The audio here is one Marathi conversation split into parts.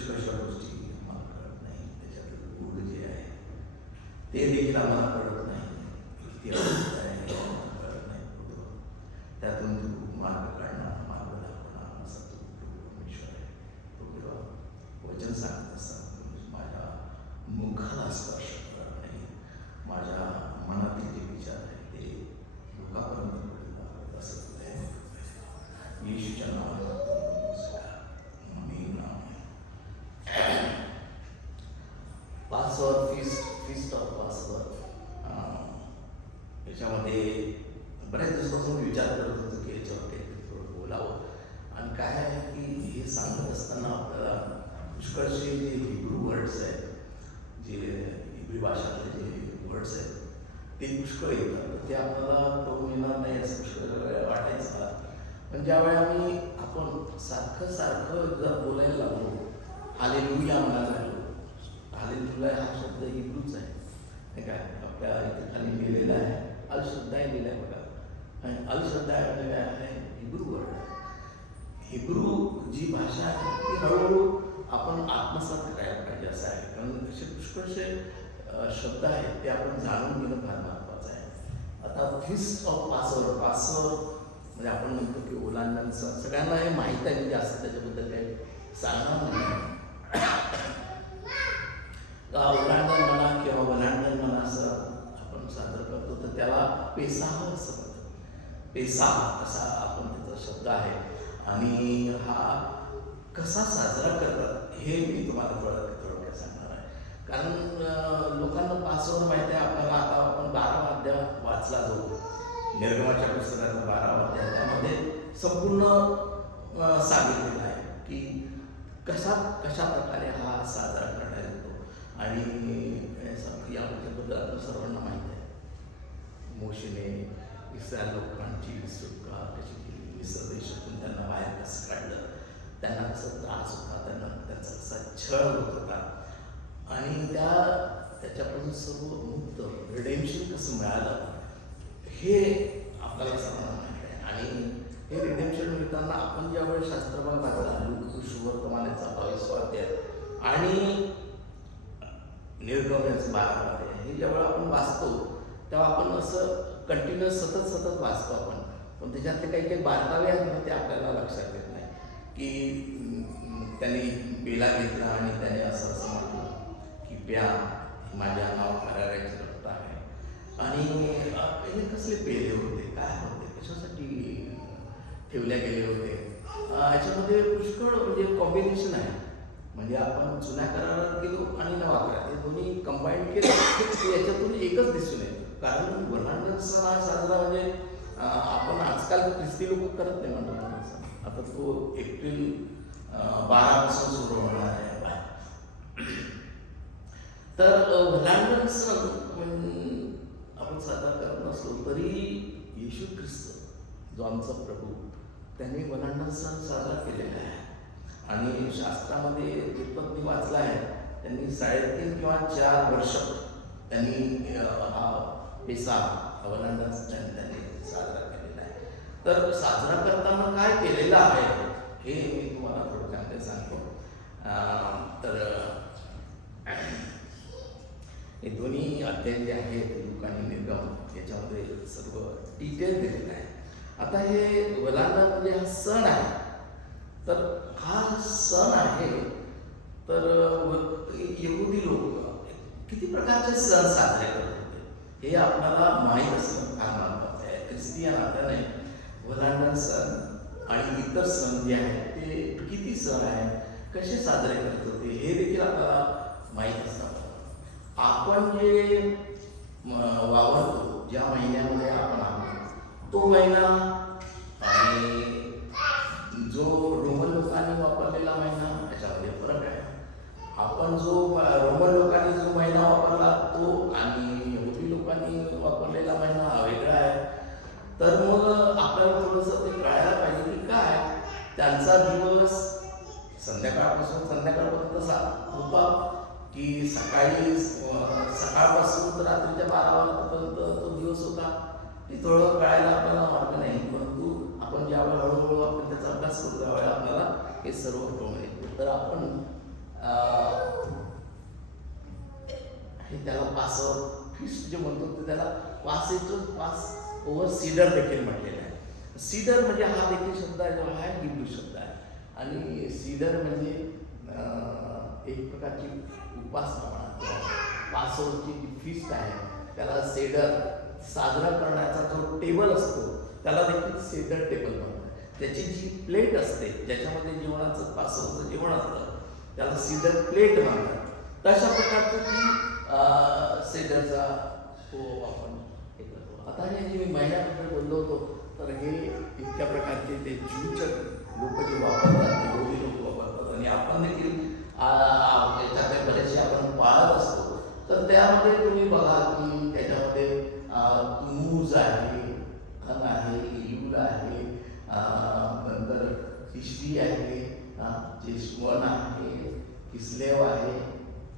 पुष्कळशा गोष्टी आम्हाला कळत नाही. त्याच्यातलं गुढ जे आहे ते देखील आम्हाला कळत नाही. किती अवस्था आहे हे आम्हाला कळत नाही. त्यातून तू मार्ग काढणार, मार्ग दाखवणार असा तू परमेश्वर आहे. तो जेव्हा वचन सांगत असताना माझ्या मुखाला स्पर्श करत नाही, माझ्या मनातील जे विचार आहे ते लोकांपर्यंत पोहोचतात असं तुला येशूच्या नावात पासवर फीस्ट ऑफ पासवर याच्यामध्ये बऱ्याच दिवसापासून विचार करत होतो की याच्यावर काहीतरी थोडं बोलावं. आणि काय आहे की हे सांगत असताना आपल्याला पुष्कळसे जे हिब्रू वर्ड्स आहेत, जे हिब्रू भाषातले जे वर्ड्स आहेत ते पुष्कळ येतात. ते आपल्याला तो मिळणार नाही असं पुष्कळ वाटायचं मला. पण ज्यावेळी आपण सारखं जर बोलायला लागलो, हालेलुया म्हणायला लागलो. हालेलुया हा शब्द हिब्रूच आहे, नाही काय? आपल्या इथे खाली लिहिलेला आहे, अल श्रद्धा लिहिलं आहे बघा. आणि अल श्रद्धा म्हणजे काय आहे? हिब्रू वर्ड आहे. हिब्रू जी भाषा आहे ती हळूहळू आपण आत्मसात करायला पाहिजे असं आहे. कारण असे पुष्कळसे शब्द आहेत ते आपण जाणून घेणं फार महत्त्वाचं आहे. आता फीस्ट ऑफ पासवर म्हणजे आपण म्हणतो की ओलांडण सण, सगळ्यांना हे माहीत आहे. म्हणजे जास्त त्याच्याबद्दल काही सांगणार नाही. ओलांडण म्हणा किंवा वलांडण म्हणा असं आपण सादर करतो, तर त्याला पेसाह असं म्हणतात. पेसाह असा आपण त्याचा शब्द आहे. आणि हा कसा साजरा करतात हे मी तुम्हाला थोडक्यात सांगणार आहे. कारण लोकांना पासवर माहिती आहे. आपल्याला आता आपण 12 अध्याय वाचला जातो, निर्गमाच्या पुस्तकातला 12 अध्याय, त्यामध्ये संपूर्ण सांगितलेलं आहे की कशा प्रकारे हा साजरा करण्यात येतो. आणि याबद्दल आपल्या सर्वांना माहीत आहे. मोशेने इस्रायल लोकांची सुटका कशी केली, मिस्र देशातून त्यांना बाहेर कसं काढलं, त्यांना कसं त्रास होता, त्यांना त्यांचा कसा छळ होत होता, आणि त्याच्यापासून सर्व मुक्त रिडेम्पशन कसं मिळालं हे आपल्याला सर्वांना माहीत आहे. आणि हे रिडेम्पशन मिळताना आपण ज्यावेळेस शास्त्रभाग वाचला, लूक सुवर्तमानाचा 22 अध्याय आणि निर्गमनाचं 12 अध्याय, हे ज्यावेळेला आपण वाचतो तेव्हा आपण असं कंटिन्युअस सतत वाचतो आपण. पण त्याच्यातले काही बारकावे आहेत ते आपल्याला लक्षात येत नाही. की त्यांनी पेला घेतला आणि त्याने असं म्हटलं की प्या, माझ्या नाव करारायचं रक्त आहे. आणि हे कसले पेले होते, काय होते, कशासाठी ठेवल्या गेले होते, याच्यामध्ये पुष्कळ म्हणजे कॉम्बिनेशन आहे. म्हणजे आपण जुन्या करारात गेलो आणि नवा करार, हे दोन्ही कंबाईन केलं की याच्यातून एकच दिसून येतं. कारण वलांडण सण हा साजरा म्हणजे आपण आजकाल ख्रिस्ती लोक करत नाही वलांडण सण. आता तो एप्रिल 12 पासून सुरू होणार आहे. तर वलांडण सण आपण साजरा करत नसलो तरी येशू ख्रिस्त जो आमचा प्रभू, त्यांनी वलांडण सण साजरा केलेला आहे. आणि शास्त्रामध्ये जितपत मी वाचला आहे, त्यांनी 3.5 किंवा 4 वर्ष त्यांनी हा पेसा वलांडण सण त्यांनी साजरा केलेला आहे. तर साजरा करताना काय केलेलं आहे हे मी तुम्हाला थोडक्यात सांगतो. तर हे दोन्ही अध्याय जे आहेत, लूक आणि निर्गम, याच्यामध्ये सर्व डिटेल दिलेलं आहे. आता हे वलांडण म्हणजे हा सण आहे. तर हा सण आहे, तर यहुदी लोक किती प्रकारचे सण साजरे करत होते हे आपल्याला माहीत असणं फार महत्त्वाचं आहे. ख्रिस्ती नात्याने वलांडण सण आणि इतर सण जे आहेत ते किती सण आहेत, कसे साजरे करत होते हे देखील आपल्याला माहीत असतं. आपण जे वावरतो, ज्या महिन्यामध्ये आपण आहोत तो महिना आणि जो रोमन लोकांनी वापरलेला महिना याच्यामध्ये फरक आहे. आपण जो रोमन लोकांनी जो महिना वापरला तो आणि यहुदी लोकांनी वापरलेला महिना हा वेगळा आहे. तर मग आपल्याला थोडंसं ते कळायला पाहिजे की काय त्यांचा दिवस संध्याकाळपासून संध्याकाळपर्यंत होता की सकाळपासून तर रात्रीच्या 12 वाजेपर्यंत तो दिवस होता. ते थोडं कळायला आपल्याला मार्ग नाही. परंतु आपण ज्यावेळेला हळूहळू आपण त्याचा अभ्यास करतो त्यावेळेला आपल्याला हे सर्व कळून येतं. तर आपण हे त्याला पासवर फीस्ट जे म्हणतो ते त्याला पास ओव्हर सीडर देखील म्हटलेलं आहे. सीडर म्हणजे हा देखील शब्द आहे जो हा हिब्रू शब्द आहे. आणि सीडर म्हणजे एक प्रकारची उपासना म्हणा, पासोवरची जी फीस्ट आहे त्याला सेडर साजरा करण्याचा जो टेबल असतो त्याला देखील सेडर टेबल म्हणतात. त्याची जी प्लेट असते ज्याच्यामध्ये जेवणाचं पासोवरचं जेवण असतं त्याला सीडर प्लेट म्हणतात. तशा प्रकारचं ती सेडरचा तो आपण हे करतो. आता हे जे मी महिन्याबद्दल बोललो होतो तर हे इतक्या प्रकारचे ते ज्यूचे लोक जे वापरतात, यहुदी लोक वापरतात आणि आपण देखील याच्यात बरेचसे आपण पाळत असतो. तर त्यामध्ये तुम्ही बघा की त्याच्यामध्ये तुमूज आहे, हन आहे, इलूल आहे, नंतर तिशरी आहे, जेशवन आहे, किस्लेव आहे,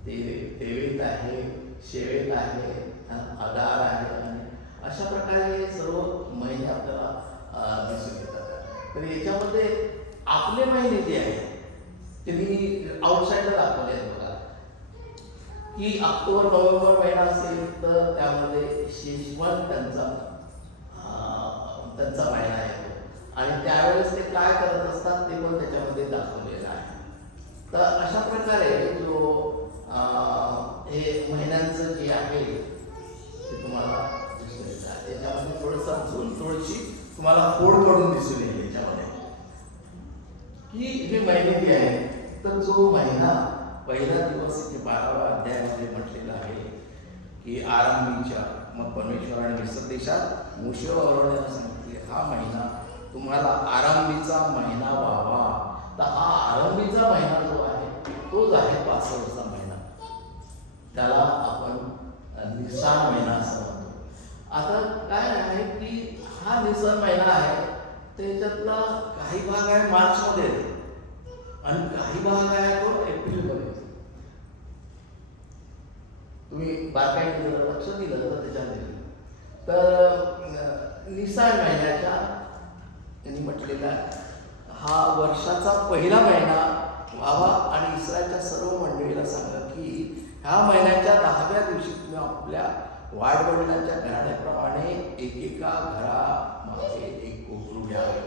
तेवेत आहे, शेवेत आहे, अदार आहे. आणि अशा प्रकारे हे सर्व महिने आपल्याला दिसून येतात. तर याच्यामध्ये आपले महिने जे आहेत ते मी आउटसाईडला दाखवले आहेत. बघा की ऑक्टोबर नोव्हेंबर महिना असेल तर त्यामध्ये शेषवन त्यांचा महिना येतो आणि त्यावेळेस ते काय करत असतात ते पण त्याच्यामध्ये दाखवलेलं आहे. तर अशा प्रकारे जो हे महिन्यांचं जे आहे ते तुम्हाला दिसून येत आहे. त्याच्यामध्ये थोडंसं थोडीशी तुम्हाला फोड करून दिसून येईल याच्यामध्ये की हे महिने जे आहेत. तर जो महिना पहिला दिवस इथे 12व्या अध्यायामध्ये म्हटलेला आहे की आरंभीच्या, मग परमेश्वर आणि मिस्र देशात मोशेवर अरण्याला सांगितले हा महिना तुम्हाला आरंभीचा महिना व्हावा. तर हा आरंभीचा महिना जो आहे तोच आहे पासोवरचा महिना. त्याला आपण निसान महिना असं म्हणतो. आता काय आहे की हा निसान महिना आहे त्याच्यातला काही भाग आहे मार्चमध्ये आणि काही भाग आहे तो एप्रिलमध्ये. तुम्ही बारकाईने जर लक्ष दिलं तर त्याच्यामध्ये तर निसान महिन्याच्या त्यांनी म्हटलेला हा वर्षाचा पहिला महिना व्हावा आणि इस्रायलच्या सर्व मंडळीला सांगा की ह्या महिन्याच्या 10व्या दिवशी तुम्ही आपल्या वाडवडिलांच्या घराण्याप्रमाणे एकेका घरामागे एक कोकरू घ्यावे.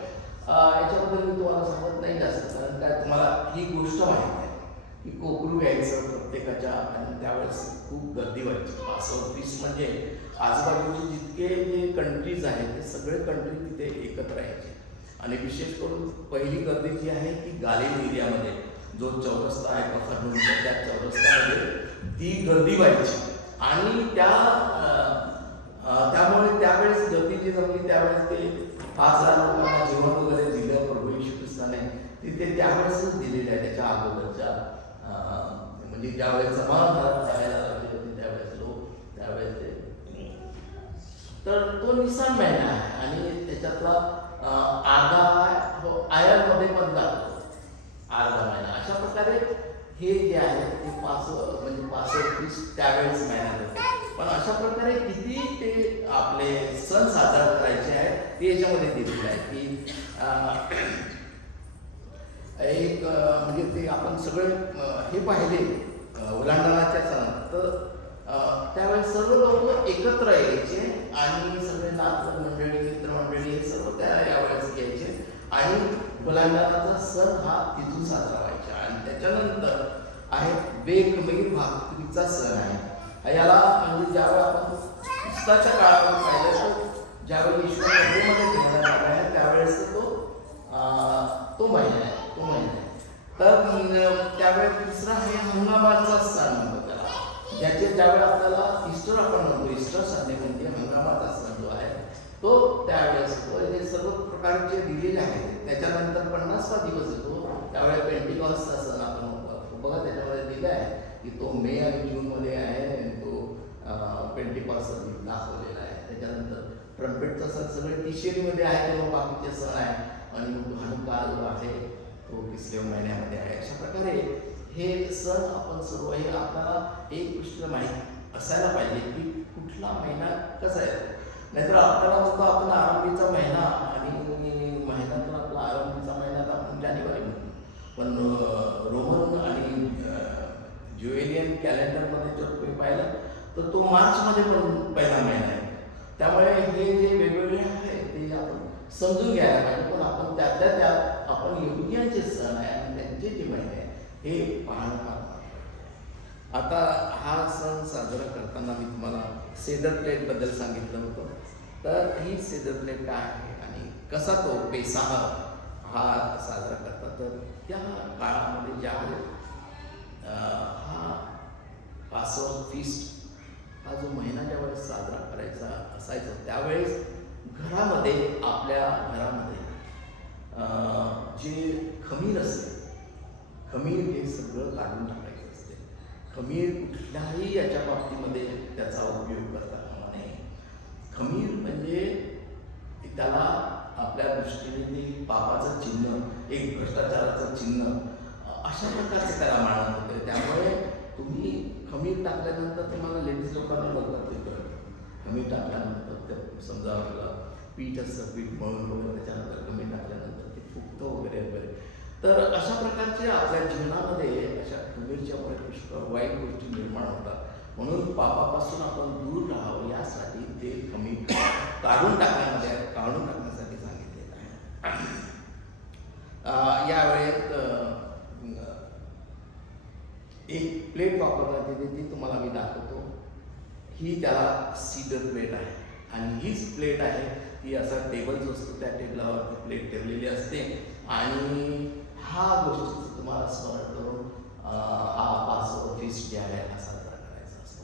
याच्याबद्दल मी तुम्हाला सांगत नाही जास्त, कारण काय तुम्हाला ही गोष्ट माहिती आहे की कोकरू घ्यायचं प्रत्येकाच्या. आणि त्यावेळेस खूप गर्दी व्हायची. पासोवर फीस्ट म्हणजे आजूबाजूचे जितके जे कंट्रीज आहेत ते सगळे कंट्री तिथे एकत्र यायचे. आणि विशेष करून पहिली गर्दी जी आहे ती गालिल एरियामध्ये जो चौरस्ता आहे कफरनहूमचा त्या चौरस्त्यामध्ये ती गर्दी व्हायची. आणि त्यामुळे त्यावेळेस गर्दी जी जमली त्यावेळेस ते 5,000 लोकांना जेवण वगैरे दिलं प्रभू येशू ख्रिस्ताने. तिथे त्यावेळेसच दिलेलं आहे. त्याच्या अगोदरच्या म्हणजे ज्यावेळेस जमा करायला लागले होते त्यावेळेस ते तर तो निसान महिना आहे. आणि त्याच्यातला अर्धा आयरमध्ये पण जातो अर्धा महिना. अशा प्रकारे हे जे आहे ते पासोवर फीस्ट त्यावेळेस महिन्यात होते. पण अशा प्रकारे किती ते आपले सण साजरा करायचे आहेत ते याच्यामध्ये दिलेलं आहे की एक म्हणजे ते आपण सगळे हे पाहिले ओलांडणाच्या सणात तर त्यावेळेस सर्व लोक एकत्र यायचे आणि सगळे नातलग मंडळी मित्रमंडळी हे सर्व त्या यावेळेस यायचे आणि ओलांडणाचा सण हा तिथून साजरा व्हायचा. आणि त्याच्यानंतर आहे बेखमीर भाकरीचा सण आहे. याला म्हणजे ज्यावेळी आपण ख्रिस्ताच्या काळामध्ये पाहिलं तर ज्यावेळी ईश्वर नदीमध्ये ठेवण्यात आला आहे त्यावेळेस तो महिना आहे. तर त्यावेळेस तिसरा आहे हंगामाचा सण म्हणतो त्याला, ज्यावेळी आपल्याला ईस्टर आपण म्हणतो. ईस्टर संडे म्हणजे हंगामाचा सण जो आहे तो त्यावेळेस हे सर्व प्रकारचे दिलेले आहेत. त्याच्यानंतर 50वा दिवस येतो त्यावेळेस पेंटिकॉस्टचा सण आपण म्हणतो. बघा त्याच्यामध्ये दिलं आहे की तो मे आणि जूनमध्ये आहे आणि तो पेंटिकॉस्टचा दिन दाखवलेला आहे. त्याच्यानंतर ट्रम्पेटचा सण सगळे तिशेरीमध्ये आहे तेव्हा बाकीचे सण आहे. आणि हनुका जो आहे तो किस्लेव महिन्यामध्ये आहे. अशा प्रकारे हे सण आपण सर्व हे आपल्याला एक गोष्ट माहीत असायला पाहिजे की कुठला महिना कसा आहे. नाहीतर आपल्याला फक्त आपण आरंभीचा महिना आणि महिन्यातून आपला आरंभीचा महिन्यात आपण जानेवारी म्हणतो. पण रोमन आणि ज्युएलियन कॅलेंडरमध्ये जर तुम्ही पाहिलं तो मार्चमध्ये पण पहिला महिना आहे. त्यामुळे हे जे वेगवेगळे आहे ते आपण समजून घ्यायला पाहिजे. पण आपण त्यातल्या त्यात आपण यहुदियांचे सण आहे आणि त्यांचे जे महिने आहे हे पाहणं फार महत्त्वाचं. आता हा सण साजरा करताना मी तुम्हाला सेदर प्लेटबद्दल सांगितलं होतं. तर ही सेदर प्लेट काय आहे आणि कसा तो पेसाह हा साजरा करतात. तर त्या काळामध्ये ज्यावेळेस हा पासोवर फीस्ट हा जो महिना ज्यावेळेस साजरा करायचा असायचा त्यावेळेस घरामध्ये आपल्या घरामध्ये जे खमीर असते, खमीर हे सगळं काढून टाकायचं असते. खमीर कुठल्याही याच्या बाबतीमध्ये त्याचा उपयोग करता कामा नये. खमीर म्हणजे त्याला आपल्या दृष्टीने ते पापाचं चिन्ह, एक भ्रष्टाचाराचं चिन्ह अशा प्रकारचं त्याला मानत होते. त्यामुळे तुम्ही खमीर टाकल्यानंतर तुम्हाला लेडीज लोकांना बोलतात ते कळतं. खमीर टाकल्यानंतर ते समजा आपलं पीठ असतं, पीठ मळून वगैरे त्याच्यानंतर खमीर टाकल्यानंतर ते फुगतं वगैरे वगैरे. तर अशा प्रकारचे आपल्या जीवनामध्ये अशा खमीरच्यामुळे पुष्कळ वाईट गोष्टी निर्माण होतात. म्हणून पापापासून आपण दूर राहावं यासाठी ते खमीर काढून टाकण्यासाठी सांगितलेलं आहे. यावेळेत एक प्लेट वापरण्यात येते ती तुम्हाला मी दाखवतो. ही त्याला सीडर प्लेट आहे आणि हीच प्लेट आहे ती असा टेबल जो असतो त्या टेबलावर ती प्लेट ठेवलेली असते आणि हा गोष्टीचं तुम्हाला स्मरण करून हा पासोवर फीस्ट जे आहे हा साजरा करायचा असतो.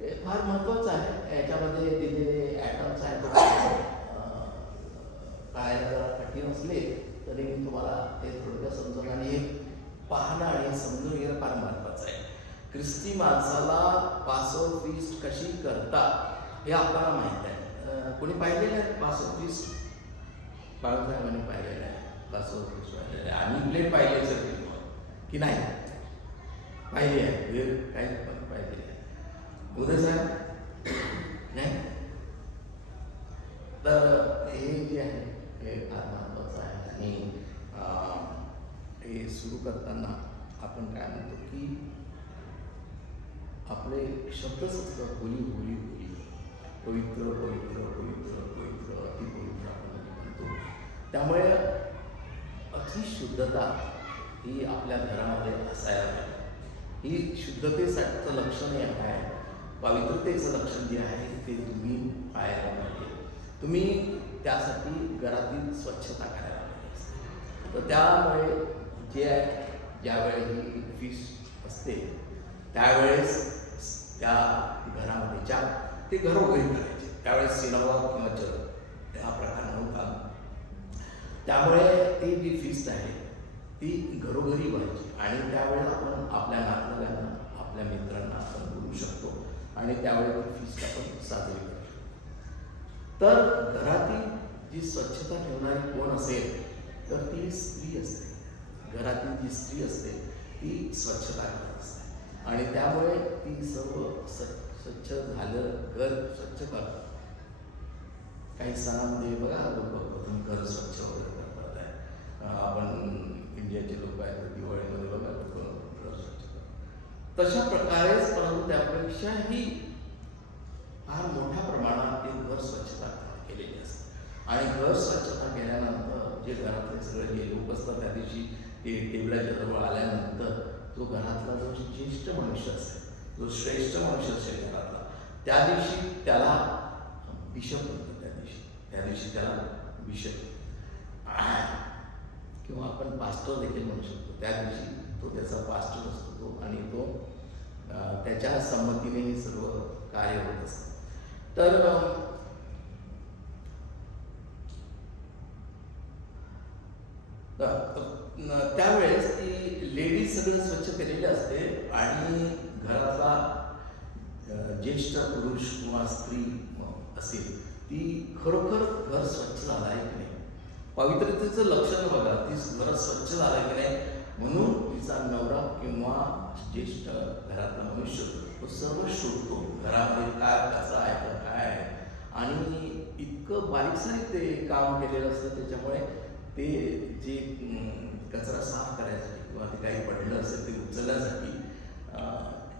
हे फार महत्त्वाचं आहे. याच्यामध्ये दिलेले ॲटम्स आहेत काय जरा कठीण असले तरी मी तुम्हाला ते थोडक्यात समजून आणि हे पाहणं आणि समजून घेणं फार महत्त्वाचं आहे. ख्रिस्ती माणसाला पासोवर फीस्ट कशी करतात हे आपल्याला माहीत आहे. कोणी पाहिलेलं आहे पासोवर फीस्ट? बाळासाहेबांनी पाहिलेलं आहे पासोवर फीस्ट पाहिलेलं आहे. आम्ही प्लेट पाहिली सर की नाही पाहिली आहे? काही पण पाहिलेली आहे. उदय साहेब नाही? तर हे जे आहे हे फार महत्त्वाचं आहे आणि हे सुरू करताना आपण काय म्हणतो की आपले शब्दच असतात होली होली होली, पवित्र पवित्र पवित्र पवित्र अतिपवित्र आपण म्हणतो. त्यामुळे अतिशुद्धता ही आपल्या घरामध्ये असायला पाहिजे. ही शुद्धतेसाठीचं लक्षण हे आहे. पवित्रतेचं लक्षण जे आहे ते तुम्ही पाहायला पाहिजे. तुम्ही त्यासाठी घरातील स्वच्छता करायला पाहिजे. तर त्यामुळे जे आहे ज्यावेळी ही फीस्ट असते त्यावेळेस त्या घरामध्ये ते घरोघरी करायचे. त्यावेळेस सिनेमा किंवा चर्च हा प्रकार नव्हता. त्यामुळे ती जी फीस्ट आहे ती घरोघरी व्हायची आणि त्यावेळेस आपण आपल्या नातलगांना आपल्या मित्रांना आपण बोलू शकतो आणि त्यावेळेस ती फीस्ट आपण साजरी करू शकतो. तर घरातील जी स्वच्छता ठेवणारी कोण असेल तर ती स्त्री असते. घरातील जी स्त्री असते ती स्वच्छता करत असते आणि त्यामुळे ती सर्व स्वच्छ झालं घर स्वच्छ करतात. काही सणामध्ये बघा लोक घर स्वच्छ वगैरे करतात आहे. आपण इंडियाचे लोक आहेत तर दिवाळीमध्ये बघा लोक घर स्वच्छ करतात. तशा प्रकारेच परंतु त्यापेक्षाही फार मोठ्या प्रमाणात ते घर स्वच्छता केलेली असते आणि घर स्वच्छता केल्यानंतर जे घरातले सगळे जे लोक असतात त्या दिवशी ते टेबलाच्या जवळ आल्यानंतर तो घरातला जो ज्येष्ठ मनुष्य असेल, जो श्रेष्ठ मनुष्य असेल घरातला, त्या दिवशी त्याला बिशप म्हणतो. त्या दिवशी त्याला बिशप किंवा आपण पास्टर देखील म्हणू शकतो. त्या दिवशी तो त्याचा पास्टर असतो तो आणि तो त्याच्या संमतीने हे सर्व कार्य होत असतं. तर त्यावेळेस ती लेडीज सगळं स्वच्छ केलेली असते आणि घरातला ज्येष्ठ पुरुष किंवा स्त्री असेल ती खरोखर घर स्वच्छ झालं आहे की नाही, पवित्रतेचं लक्षण बघा, ती घर स्वच्छ झालं आहे की नाही म्हणून तिचा नवरा किंवा ज्येष्ठ घरातला मनुष्य तो सर्व शोधतो. घरामध्ये काय कचरा आहे का काय आहे आणि इतकं बारीकसारीक ते काम केलेलं असतं. त्याच्यामुळे ते जे कचरा साफ करायसाठी किंवा ते काही पडलं असेल ते उचलण्यासाठी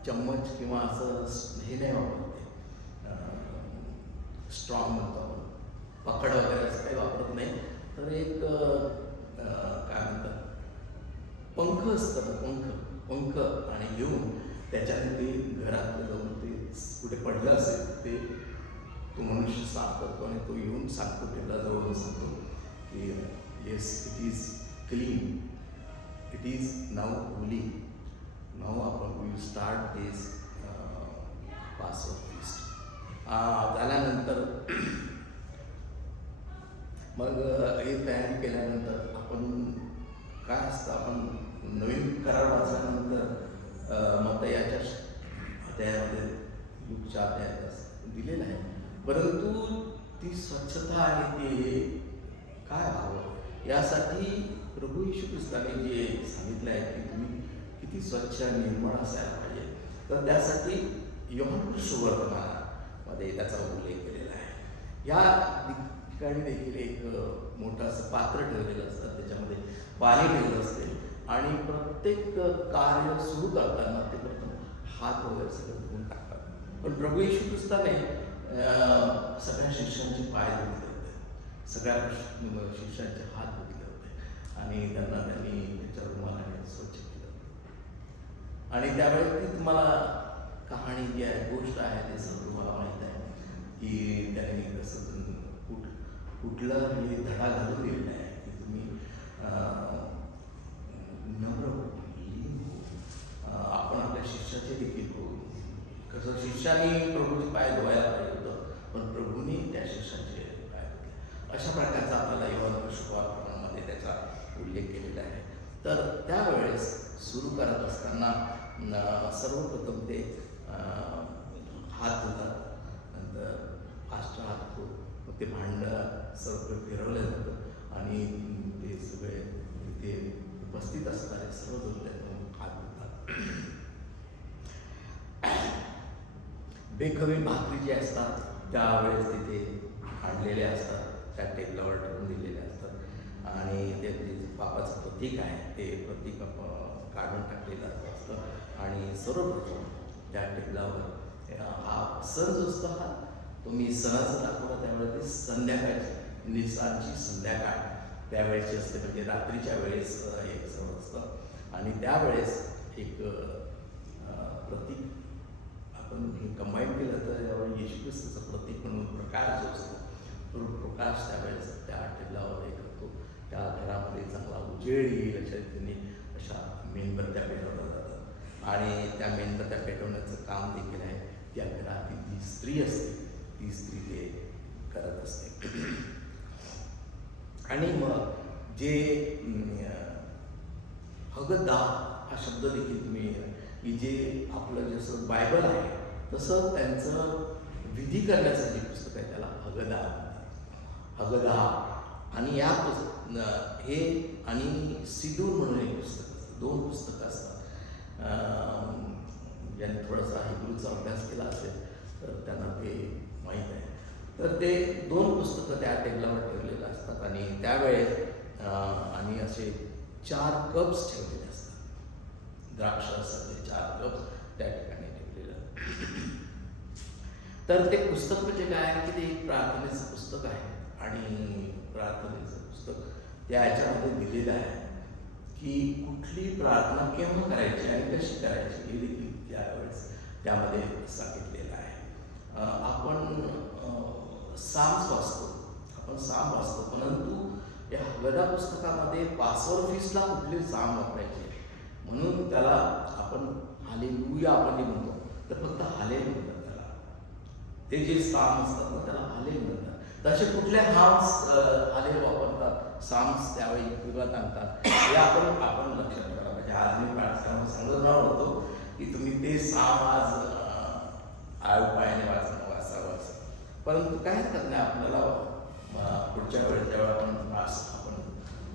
चम्मच किंवा असं हे नाही वापरते, स्ट्रॉंग म्हणतो आपण, पकड वगैरे असं काही वापरत नाही. तर एक काय म्हणतात, पंख असतं ना, पंख आणि घेऊन त्याच्याने ते घरात जाऊन ते कुठे पडलं असेल ते तो मनुष्य साफ करतो आणि तो येऊन सांगतो, त्याला जवळून सांगतो की yes, it is clean, it is now holy, now आपण will start this Passover feast. झाल्यानंतर मग हे तयारी केल्यानंतर आपण काय असतं, आपण नवीन करार वाचल्यानंतर मग याच्या त्यामध्ये युगच्या अध्यायात दिलेलं आहे, परंतु ती स्वच्छता आणि ते काय व्हावं यासाठी प्रभू येशू ख्रिस्ताने जे सांगितलं आहे की तुम्ही किती स्वच्छ निर्मळ असायला पाहिजे, तर त्यासाठी योहान सुवर्तमानामध्ये त्याचा उल्लेख केलेला आहे. या ठिकाणी देखील एक मोठं असं पात्र ठेवलेलं असतं, त्याच्यामध्ये पाणी ठेवलं असते आणि प्रत्येक कार्य सुरू करताना ते प्रथम हात वगैरे सगळं धुवून टाकतात. पण प्रभू येशू ख्रिस्ताने सगळ्या शिष्यांचे पाय धुतले होते, सगळ्या शिष्यांचे हात धुतले होते आणि त्यांनी त्याच्या रुमालाने स्वच्छ केलं होतं. आणि त्यावेळेस ती तुम्हाला कहाणी जी आहे, गोष्ट आहे, ते सगळं तुम्हाला माहीत आहे की त्याने कसं कुठलं हे धडा घालून दिलेला आहे की तुम्ही नम्र आपण आपल्या शिष्याचे देखील होऊ. कसं शिष्याने प्रभूचे पाय धुवायला पाहिजे होतं, पण प्रभूने त्या शिष्याचे पाय धुतले. अशा प्रकारचा आपल्याला योहान सुवर्तमानामध्ये त्याचा उल्लेख केलेला आहे. तर त्यावेळेस सुरू करत असताना सर्वप्रथम ते हात धुतात, नंतर पाचचा हात धुतो, मग ते भांडं सर्व फिरवलं जातं आणि ते सगळे तिथे उपस्थित असणारे सर्वजण त्यातून हात धुतात. बेखवी भाकरी जे असतात त्यावेळेस तिथे आणलेले असतात, त्या टेबलावर ठेवून दिलेले असतात आणि ते पापाचं प्रतीक आहे ते प्रतीक काढून टाकलेलं असतं. आणि सर्वप्रथम त्या टेबलावर हा सण जो असतो, हा तो मी सणाचं दाखवला त्यावेळेस ते संध्याकाळची निसांची संध्याकाळ त्यावेळेची असते, म्हणजे रात्रीच्या वेळेस एक सण असतं आणि त्यावेळेस एक प्रतीक आपण हे कंबाईन केलं तर यावेळी येशू ख्रिस्ताचं प्रतीक म्हणून प्रकाश जो असतो तो प्रकाश त्यावेळेस त्या टेबलावर हे करतो. त्या घरामध्ये चांगला उजेड येईल अशा रीतीने अशा मेणबत्त्या पेटवल्या जातात आणि त्या मेणबत्त्या पेटवण्याचं काम देखील आहे त्या घरातील जी स्त्री असते ती स्त्री ते करत असते. आणि मग जे हगदा हा शब्द देखील तुम्ही की जे आपलं जसं बायबल आहे तसं त्यांचं विधी करण्याचं जे पुस्तक आहे त्याला हगदा आणि या हे आणि सिदूर म्हणून एक पुस्तक असतं, दोन पुस्तकं असतात. ज्यांनी थोडासा हिब्रूचा अभ्यास केला असेल तर त्यांना ते माहीत आहे. तर ते दोन पुस्तकं त्या टेबलावर ठेवलेलं असतात आणि त्यावेळेस आणि असे 4 कप्स ठेवलेले असतात, द्राक्षाचे 4 कप्स त्या ठिकाणी ठेवलेलं. तर ते पुस्तक म्हणजे काय आहे की ते एक प्रार्थनेचं पुस्तक आहे आणि प्रार्थनेचं पुस्तक त्या ह्याच्यामध्ये दिलेलं आहे की कुठली प्रार्थना केव्हा करायची आणि कशी करायची हे देखील त्यावेळेस त्यामध्ये सांगितलेलं आहे. आपण साम वाचतो, परंतु या हगदा पुस्तकामध्ये पासवर्ड फीसला कुठले साम वापरायचे म्हणून त्याला आपण हालेलुया आपण जे म्हणतो तर फक्त हालेल म्हणतात त्याला. ते जे साम असतात ना त्याला हालेल म्हणतात. तसे कुठले हालेल वापरतात, साम्स त्यावेळी उपयोगात आणतात हे आपण लक्षात ठेवायला पाहिजे. आज मी प्रार्थना सांगणार होतो की तुम्ही ते साम आज उपायाने वाचावं, परंतु काय हरकत नाही. आपल्याला पुढच्या वेळेस जेव्हा आपण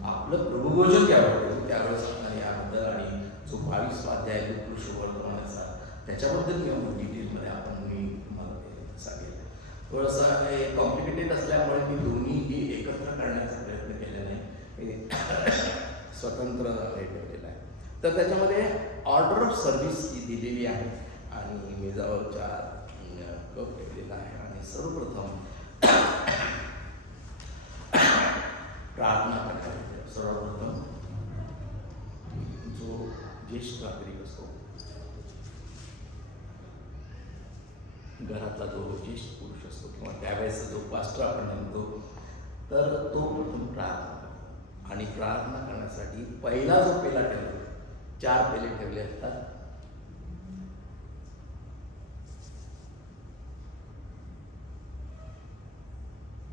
आपलं प्रभुभोजन घ्यावं त्यावेळेस आपल्याला याबद्दल आणि जो 22 अध्याय सुवर्तमानाचा त्याच्याबद्दल किंवा डिटेलमध्ये मी तुम्हाला ते सांगेल. थोडंसं हे कॉम्प्लिकेटेड असल्यामुळे मी दोन्हीही एकत्र करण्याचा प्रयत्न केलेला नाही, स्वतंत्र हे ठेवलेलं आहे. तर त्याच्यामध्ये ऑर्डर ऑफ सर्व्हिस ही दिलेली आहे आणि मेजावर 4 कप ठेवलेला आहे आणि सर्वप्रथम प्रार्थना करायची. सर्वप्रथम जो ज्येष्ठ नागरिक असतो, घरातला जो ज्येष्ठ पुरुष असतो किंवा त्यावेळेस जो पास्टर आपण म्हणतो, तर तो प्रथम प्रार्थना करतो. आणि प्रार्थना करण्यासाठी पहिला जो पेला ठेवला, 4 पेले ठेवले असतात.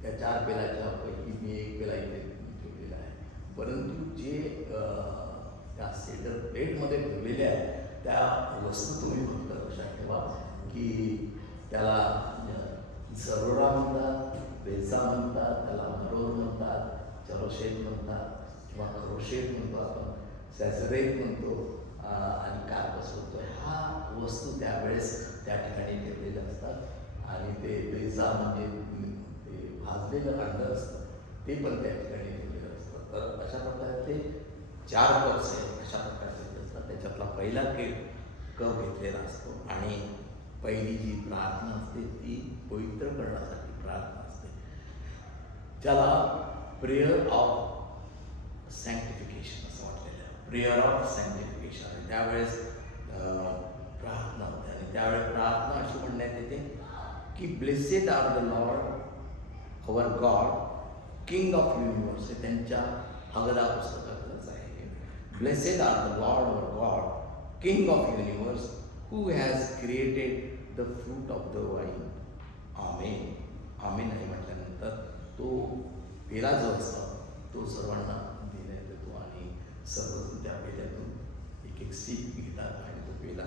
त्या 4 पेलाच्या पैकी मी 1 पेला इथे ठेवलेला आहे. परंतु जे त्या सेटर प्लेटमध्ये ठेवलेल्या आहेत त्या वस्तू तुम्ही फक्त लक्षात ठेवा की त्याला जरोडा म्हणतात, बेजा म्हणतात, त्याला मरोर म्हणतात, चरोशेट म्हणतात किंवा खरोशेट म्हणतो, आपण सॅझरेट म्हणतो आणि कार्पस म्हणतो. ह्या वस्तू त्यावेळेस त्या ठिकाणी ठेवलेल्या असतात. आणि ते बेजा म्हणजे ते भाजलेलं अंड असतं, ते पण त्या ठिकाणी ठेवलेलं असतं. तर अशा प्रकारे ते 4 कप्स आहेत, अशा प्रकारचे असतात. त्याच्यातला पहिला कप घेतलेला असतो आणि पहिली जी प्रार्थना असते ती पवित्र करण्यासाठी प्रार्थना असते, ज्याला प्रेयर ऑफ सँक्टिफिकेशन असं म्हटलेलं आहे. Prayer of sanctification. आणि त्यावेळेस प्रार्थना होते आणि त्यावेळेस प्रार्थना अशी म्हणण्यात येते की blessed are the Lord our God king of universe. हे त्यांच्या हगदा पुस्तकातलंच आहे. Blessed are the Lord our God king of universe who has created the fruit of the vine. Amen. Amen आहे म्हटल्यानंतर तो पेला जो असतो तो सर्वांना देण्यात येतो आणि सर्वजण त्या पेल्यातून एक सीप घेतात आणि तो पेला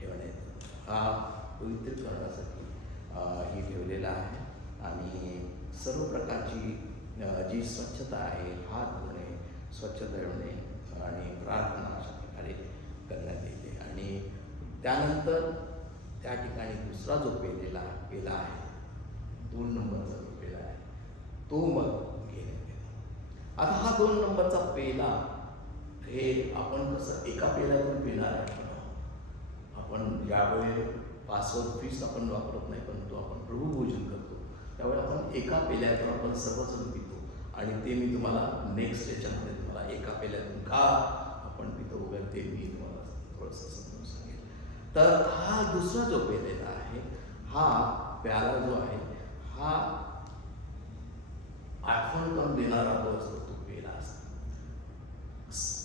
ठेवण्यात येतो. हा पवित्र करण्यासाठी हे ठेवलेला आहे. आणि सर्व प्रकारची जी स्वच्छता आहे, हात धुणे, स्वच्छता ठेवणे आणि प्रार्थना अशा प्रकारे करण्यात येते. आणि त्यानंतर त्या ठिकाणी दुसरा जो पेला आहे, 2 नंबरचा जो पेला आहे, तो मग घेण्यात येतो. आता हा 2 नंबरचा पेला हे आपण कसं एका पेल्यातून पिणार आहे. आपण ज्यावेळी पासवर्ड फीस आपण वापरत नाही, परंतु आपण प्रभुभोजन करतो त्यावेळी आपण एका पेल्यातून आपण सर्वजण पितो. आणि ते मी तुम्हाला नेक्स्ट याच्यामध्ये तुम्हाला एका पेल्यातून का आपण पितो वगैरे ते मी तुम्हाला थोडंसं समजून सांगेल. तर हा दुसरा जो पेलेला आहे, हा प्याला जो आहे हा आठवण करून देणारा जो असतो तो पेला असतो.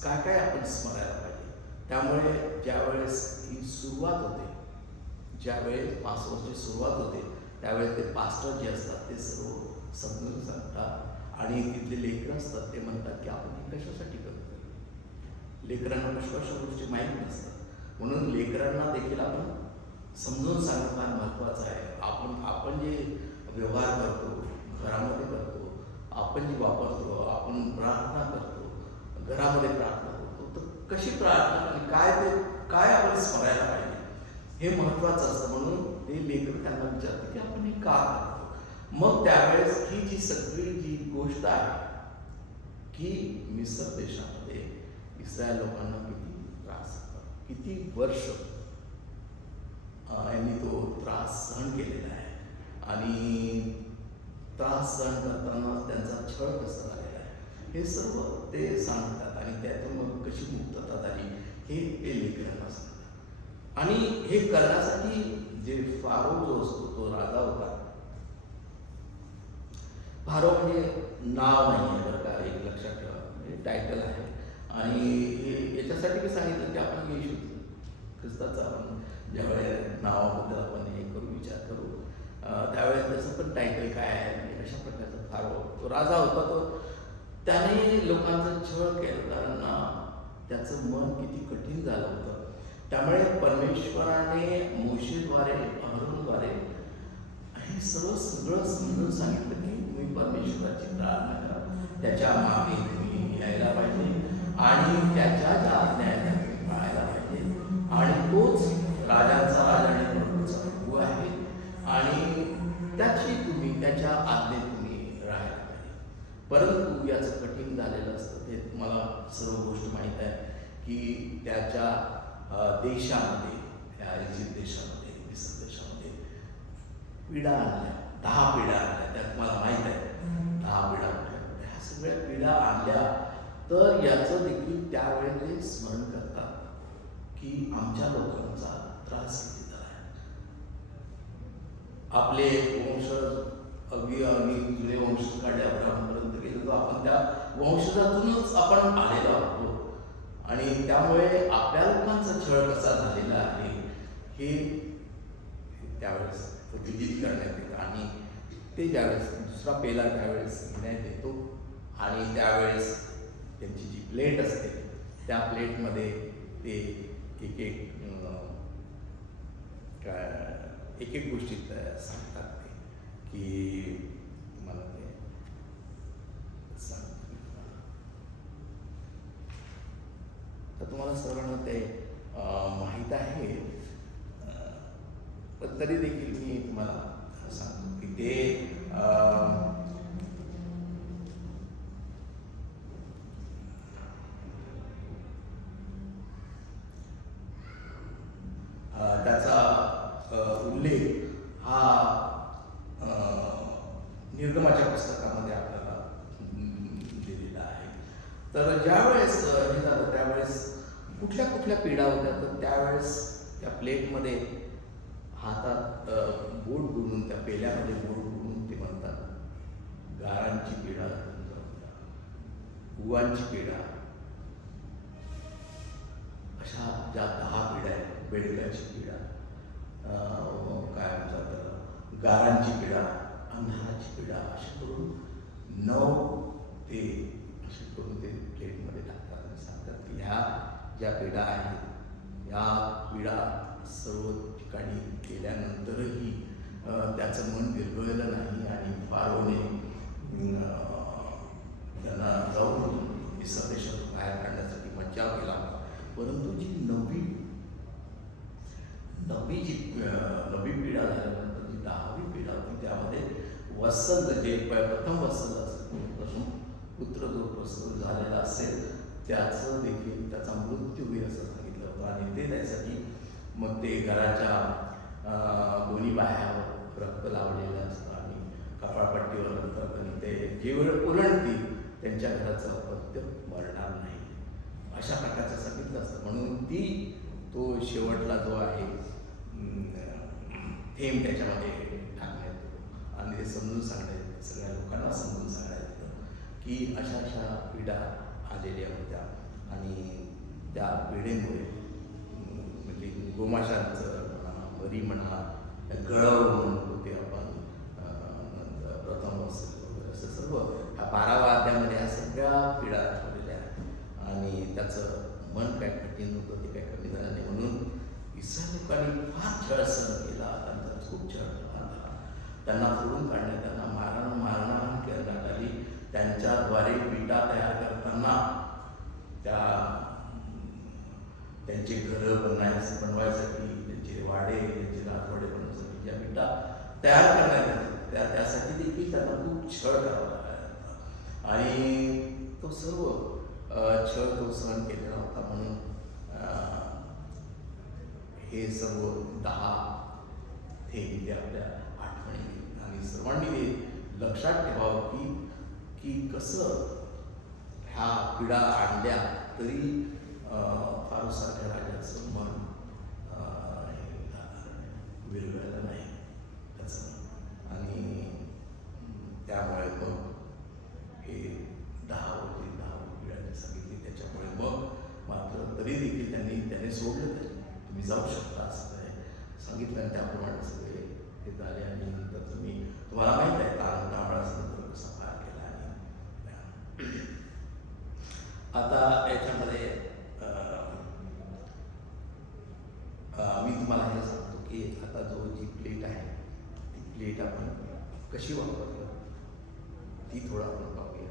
काय काय आपण स्मरायला पाहिजे. त्यामुळे ज्यावेळेस ही सुरुवात होते, ज्यावेळेस पासवर्डची सुरुवात होते, त्यावेळेस ते पास्टर जे असतात ते सर्व समजून सांगतात आणि तिथले लेकरं असतात ते म्हणतात की आपण हे कशासाठी करतो. लेकरांना कशा गोष्टी माहीत नसतात, म्हणून लेकरांना देखील आपण समजून सांगणं फार महत्त्वाचं आहे. आपण जे व्यवहार करतो, घरामध्ये करतो, आपण जे वापरतो, आपण प्रार्थना करतो, घरामध्ये प्रार्थना करतो, तर कशी प्रार्थना आणि काय आपण स्मरायला पाहिजे हे महत्त्वाचं असतं. म्हणून ते लेकरं त्यांना विचारतात की आपण हे का करतो. मग त्यावेळेस ही जी सगळी जी गोष्ट आहे की मिस्र देशामध्ये इस्रायल लोकांना किती त्रास होता, किती वर्ष यांनी तो त्रास सहन केलेला आहे आणि त्रास सहन करताना त्यांचा छळ कसा झालेला आहे हे सर्व ते सांगतात. आणि त्यातून मग कशी मुक्तता झाली हे ते लेकरांना सांगतात. आणि हे करण्यासाठी जे फारो जो असतो तो राजा होता. फारो म्हणजे नाव नाही आहे बरं का, एक लक्षात ठेवा, म्हणजे टायटल आहे. आणि हे याच्यासाठी मी सांगितलं की आपण येशू ख्रिस्ताचं आपण ज्यावेळेस नावाबद्दल आपण हे करू, विचार करू, त्यावेळेस त्याचं पण टायटल काय आहे, म्हणजे कशा प्रकारचा फारो तो राजा होता. तो त्याने लोकांचा छळ केला, कारण त्याचं मन किती कठीण झालं होतं. त्यामुळे परमेश्वराने मोशेद्वारे, अहरोनद्वारे हे सगळं समजून सांगितलं की तुम्ही परमेश्वराची प्रार्थना करा, त्याच्या मागे तुम्ही यायला पाहिजे आणि त्याच्या ज्या आज्ञा आहेत त्या तुम्ही पाळायला पाहिजे. आणि तोच राजांचा राजा आणि प्रभूचा प्रभू आहे आणि त्याच्या आज्ञेत तुम्ही राहायला पाहिजे. परंतु याचं कठीण झालेलं असतं, ते तुम्हाला सर्व गोष्ट माहीत आहे की त्याच्या देशामध्ये ह्या इजिप्त देशामध्ये, मिसर देशामध्ये पिढा आणल्या, 10 पिढ्या आणल्या. त्या तुम्हाला माहीत आहे 10 पिढ्या कुठल्या कुठल्या. ह्या सगळ्या पिढ्या आणल्या तर याचं देखील त्यावेळी ते स्मरण करतात की आमच्या लोकांचा त्रास किती झाला आहे. आपले वंशज अगदी जुने वंशज काढले अब्राहमपर्यंत गेलो तर आपण त्या वंशजातूनच आपण आलेलो आहोत आणि त्यामुळे आपल्या लोकांचा छळ कसा झालेला आहे हे त्यावेळेस विदित करण्यात येतं. आणि ते ज्यावेळेस दुसरा पेला त्यावेळेस घेण्यात येतो आणि त्यावेळेस त्यांची जी प्लेट असते त्या प्लेटमध्ये ते एक एक गोष्टी सांगतात ते की मला ते सांगतो तर तुम्हाला सर्वांना ते माहीत आहे, पण तरी देखील मी तुम्हाला सांगतो की ते त्याचा उल्लेख हा निर्गमाच्या पुस्तकामध्ये आपल्याला दिलेला आहे. तर ज्यावेळेस हे झालं त्यावेळेस कुठल्या कुठल्या पिढा होत्या तर त्यावेळेस त्या प्लेटमध्ये हातात बोट बुडून त्या पेल्यामध्ये बोट बुडून ते म्हणतात गारांची पिढा, गुवांची पिढा, अशा ज्या 10 पिढ्या आहेत, बेडकाची पिढा, काय म्हणतात गारांची पिढा, अंधाराची पिढा, अशा करून 9 ते असे करून ते प्लेटमध्ये टाकतात आणि सांगतात की ह्या ज्या पिढा आहेत या पिढा सर्व ठिकाणी केल्यानंतरही त्याचं मन विरघळलं नाही आणि फारोने त्यांना जाऊन मिसर देशातून बाहेर काढण्यासाठी मज्जाव केला. परंतु जी नवी पिढा झाल्यानंतर जी 10वी पिढा होती त्यामध्ये वत्सल जे प्रथम वत्सल असेल पुत्र जो प्रसूत झालेला असेल त्याचं देखील त्याचा मृत्यू होईल असं सांगितलं होतं आणि ते त्यासाठी मग ते घराच्या दोन्ही बाह्यावर रक्त लावलेलं असतं आणि कपाळपट्टीवर रक्त आणि ते जे वेळ ओलांडतील त्यांच्या घराचं अपत्य मरणार नाही अशा प्रकारचं सांगितलं असतं. म्हणून तो शेवटला जो आहे थेंब त्याच्यामध्ये टाकण्यात येतो आणि ते समजून सांगण्यात सगळ्या लोकांना समजून सांगण्यात येतं की अशा अशा पिढ्या आलेल्या होत्या आणि त्या पिढीमुळे म्हणजे गोमाशांचं म्हणा, मरी म्हणा, गळव म्हणतो ते आपण प्रथम वगैरे असं सर्व ह्या 12व्या अध्यायामध्ये ह्या सगळ्या पिढ्या ठेवलेल्या आहेत आणि त्याचं मन काय कठीण होतं ते काय कमी झालं नाही. म्हणून इस्रायल लोकांनी फार छळ सहन केला, त्यांचा खूप छळ झाला, त्यांना फोडून काढण्यात, त्यांना मारहाण करण्यात आली. त्यांच्याद्वारे विटा तयार करताना त्यांचे घरं बनवायसाठी त्यांचे वाडे त्यांचे राजवाडे बनवण्यासाठी ज्या विटा तयार करण्यात येतात त्यासाठी देखील त्यांना खूप छळ करावा लागला आणि तो सर्व छळ तो सहन केलेला होता. म्हणून हे सर्व 10 थेंब आपल्या आठवणी आणि सर्वांनी हे लक्षात ठेवावं की कसं ह्या पिढा आणल्या तरी फारूसारख्या राजाचं मन विरघळलं नाही त्याचं आणि त्यामुळे मग हे 10 पिढ्याने सांगितली. त्याच्यामुळे मग मात्र तरी देखील त्याने सोडलं तुम्ही जाऊ शकता असं सांगितलं आणि त्याप्रमाणे सगळे हे झाले आणि नंतर तुम्हाला माहीत आहे तांबळाचा नंतर कसा पार केला. आणि आता याच्यामध्ये मी तुम्हाला हे सांगतो की आता जी प्लेट आहे ती प्लेट आपण कशी वापरतो ती थोडं आपण पाहूया.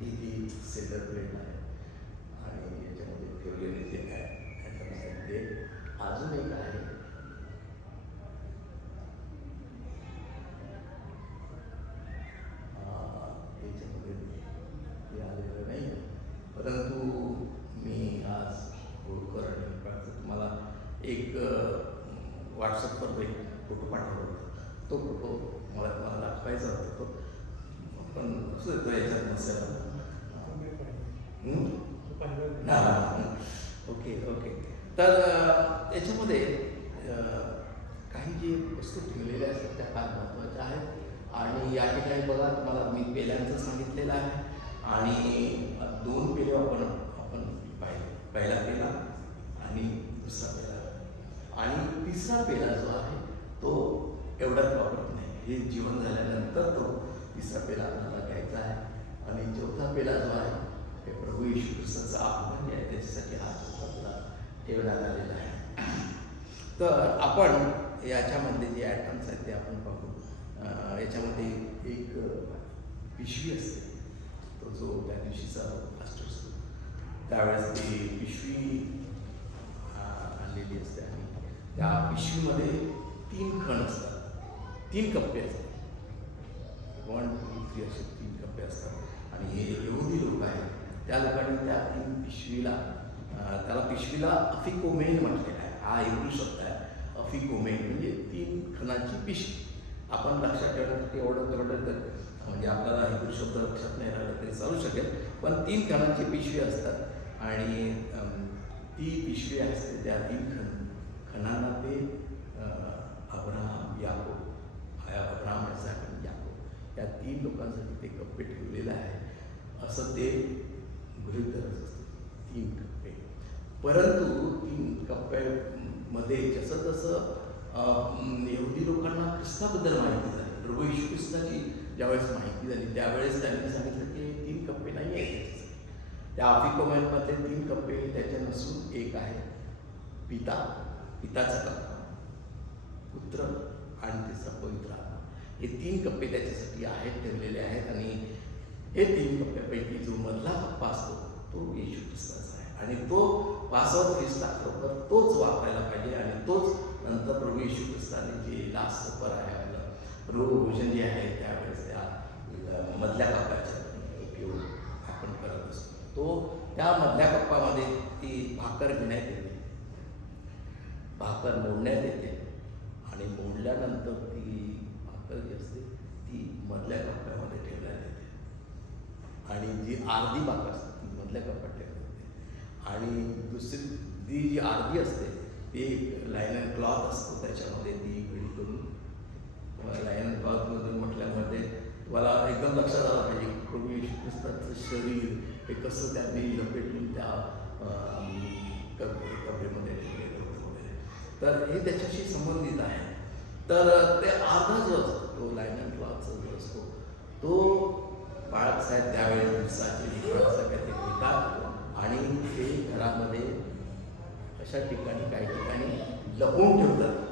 ही सिल्वर प्लेट आहे आणि याच्यामध्ये ठेवलेले जे आहे अजून एक आहे एक व्हॉट्सअपवर एक फोटो पाठवला होता. तो फोटो मला तुम्हाला दाखवायचा होता. तो पण असं येतो याच्यात नसेल. Okay okay. तर याच्यामध्ये काही जे वस्तू ठेवलेल्या असतात त्या फार महत्त्वाच्या आहेत. आणि या ठिकाणी बघा, तुम्हाला मी पेल्यांचं सांगितलेलं आहे आणि 2 पेले आपण पाहिले. पहिला पेला आणि दुसरा पेला, आणि तिसरा पेला जो आहे तो एवढ्यात वापरत नाही. हे जीवन झाल्यानंतर तो तिसरा पेला आपल्याला घ्यायचा आहे. आणि चौथा पेला जो आहे हे प्रभू येशू ख्रिस्ताचं आगमन आहे, त्याच्यासाठी हा चौथा पेला ठेवण्यात आलेला आहे. तर आपण याच्यामधले जे ॲटम्स आहेत ते आपण पाहू. याच्यामध्ये एक पिशवी असते. तो जो त्या दिवशीचा फास्ट असतो त्यावेळेस ती पिशवी आणलेली असते आणि त्या पिशवीमध्ये 3 खण असतात, 3 कप्पे असतात. 1 2 3 असे 3 कप्पे असतात. आणि हे यहुदी लोक आहेत, त्या लोकांनी त्या 3 पिशवीला त्याला पिशवीला अफिकोमेन म्हटलेलं आहे. हा हिब्रू शब्द आहे अफिकोमेन, म्हणजे 3 खणाची पिशवी. आपण लक्षात ठेवण्यासाठी एवढं तेवढं म्हणजे आपल्याला हिब्रू शब्द लक्षात नाही राहिला तरी चालू शकेल, पण 3 खणाची पिशवी असतात. आणि ती पिशवी असते त्या 3 खणांना ते अब्राहम इसाक आणि याकोब या 3 लोकांसाठी ते कप्पे ठेवलेलं आहे, असं ते गृहीत धरत असतं. 3 कप्पे. परंतु 3 कप्प्यामध्ये जसं जसं यहुदी लोकांना ख्रिस्ताबद्दल माहिती झाली, प्रभू येशू ख्रिस्ताची ज्यावेळेस माहिती झाली त्यावेळेस त्यांनी सांगितलं की 3 कप्पे नाही आहेत त्याच्यासाठी. त्या अफिकोमेनमधले 3 कप्पे त्याच्या नसून एक आहे पिताचा कप्पा, पुत्र आणि तिसरा पवित्र आत्मा. हे 3 कप्पे त्याच्यासाठी आहेत, ठेवलेले आहेत. आणि हे 3 कप्प्यापैकी जो मधला कप्पा असतो तो येशू ख्रिस्ताचा आहे. आणि तो पासवर ख्रिस्ता खरोखर तोच वापरायला पाहिजे. आणि तोच नंतर प्रभू येशू ख्रिस्ताने जे लास्ट सपर आहे आपलं प्रभूभोजन जे आहे त्यावेळेस त्या मधल्या कप्प्याचा उपयोग आपण करत असतो. तो त्या मधल्या कप्पामध्ये ती भाकर घेण्यात येते, भाकर मोडण्यात येते आणि मोडल्यानंतर ती भाकर जी असते ती मधल्या कप्प्यामध्ये ठेवण्यात येते. आणि जी अर्धी भाकर असते ती मधल्या कप्प्यात ठेवण्यात येते. आणि दुसरी ती जी अर्धी असते ती लायनन क्लॉथ असतो, त्याच्यामध्ये ती घडी करून लायनन क्लॉथमध्ये म्हटल्यामध्ये तुम्हाला एकदम लक्षात आलं पाहिजे प्रभू येशू ख्रिस्ताचं शरीर हे कसं त्यांनी लपेटून त्या कपड्यामध्ये ठेवलेलं होतं वगैरे. तर हे त्याच्याशी संबंधित आहे. तर ते अर्धा जो असतो तो लायनन क्लॉथचा जो असतो तो बाळासाहेब त्यावेळेस दिवसाचे बाळासाहेब ते घेतात आणि ते घरामध्ये अशा ठिकाणी काही ठिकाणी लपवून ठेवतात.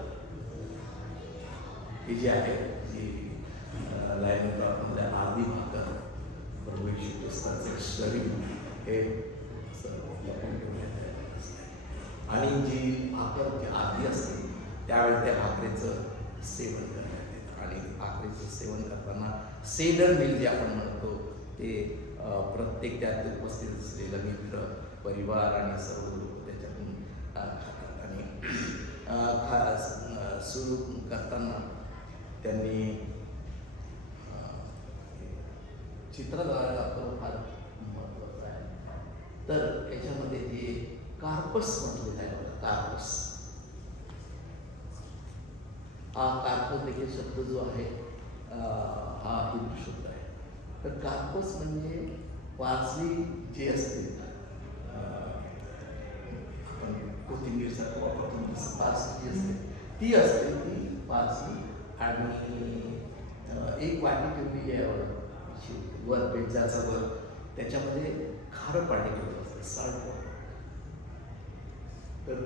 ही जी आहे जी लायनन क्लॉथमधल्या अर्धी भाकर प्रभू येशू ख्रिस्ताचं शरीर हे लपवून ठेवण्यात असते. आणि जी भाकर जी अर्धी असते त्यावेळी त्या भाकरीचं सेवन करण्यात येतं. आणि भाकरीचं सेवन करताना सेडर मील जे आपण म्हणतो ते प्रत्येक त्यात उपस्थित असलेलं मित्र परिवार आणि सर्व लोक त्याच्यातून खातात. आणि सुरू करताना त्यांनी चित्र दाखवणं फार महत्त्वाचं आहे. तर याच्यामध्ये जे कार्पस म्हटलेलं आहे बघा, कार्पस हा कार्पस देखील शब्द जो आहे हा हिब्रू शब्द आहे. तर कार्पस म्हणजे पार्सली जे असते आपण कोथिंबीरसारखं वापरतो तसं पार्सली जी असते ती असते ती पार्सली. आणि एक वाटी ठेवलेली आहे वर पेजाचा वर, त्याच्यामध्ये खारं पाणी ठेवलं असतं, सॉल्ट वॉटर. तर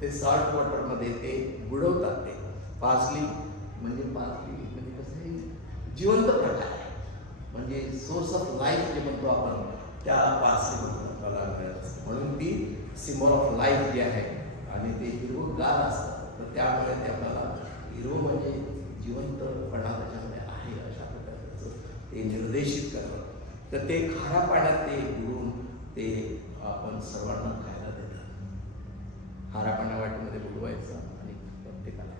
ते सॉल्ट वॉटरमध्ये ते बुडवतात. ते पार्सली म्हणजे कसं आहे जिवंत प्रकार आहे, म्हणजे सोर्स ऑफ लाईफ जे म्हणतो आपण त्या पार्सलीमधून आपल्याला मिळत असतं. म्हणून ती सिम्बॉल ऑफ लाईफ जी आहे आणि ते हिरवंगार असतं. तर त्यामुळे ते आपल्याला हिरवं म्हणजे जिवंतपणा त्याच्यामध्ये आहे अशा प्रकारचं ते निर्देशित करावं. तर ते खाऱ्या पाण्यात ते बुडून ते आपण सर्वांना खायला देतात. खाऱ्या पाण्यावाटीमध्ये पाण्यामध्ये बुडवायचं आणि प्रत्येकाला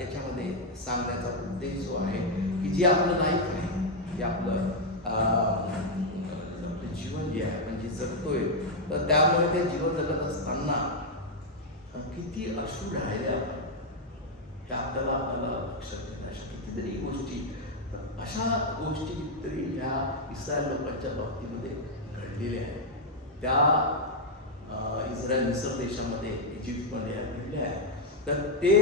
याच्यामध्ये सांगण्याचा उद्देश जो आहे की जे आपलं लाईफ आहे, जे आपलं जीवन जे आहे आपण जे जगतोय, तर त्यामुळे ते जीवन जगत असताना किती अश्रू ढाळल्या हे आपल्याला लक्षात येईल. अशा कितीतरी गोष्टी, अशा गोष्टी कितीतरी ह्या इस्रायल लोकांच्या बाबतीमध्ये घडलेल्या आहेत. त्या इस्रायल मिसर देशामध्ये, इजिप्तमध्ये घडल्या आहेत. तर ते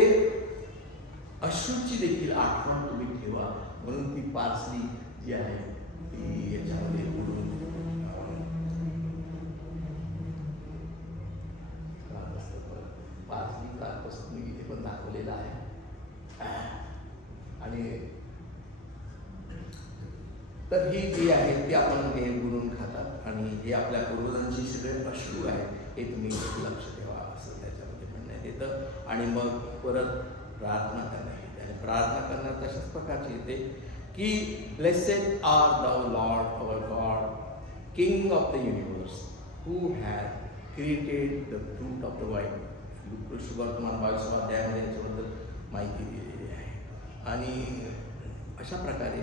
अश्रूची देखील आठवण तुम्ही ठेवा, म्हणून ती पार्सली जी आहे ती याच्यामध्ये बोलून पार्सली कालपासून मी इथे पण दाखवलेलं आहे. आणि तर ही जी आहे ती आपण हे बुडून खातात आणि हे आपल्या पूर्वजांची सगळे अश्रू आहे हे तुम्ही लक्ष ठेवा असं त्याच्यामध्ये म्हणण्यात येतं. आणि मग परत प्रार्थना करण्यात येते आणि प्रार्थना करण्यात तशाच प्रकारची येते की blessed are the Lord our God, king of the universe, who has created the fruit of the wine. शुभवर्तमान 22व्या अध्यायामध्ये याच्याबद्दल माहिती दिलेली आहे. आणि अशा प्रकारे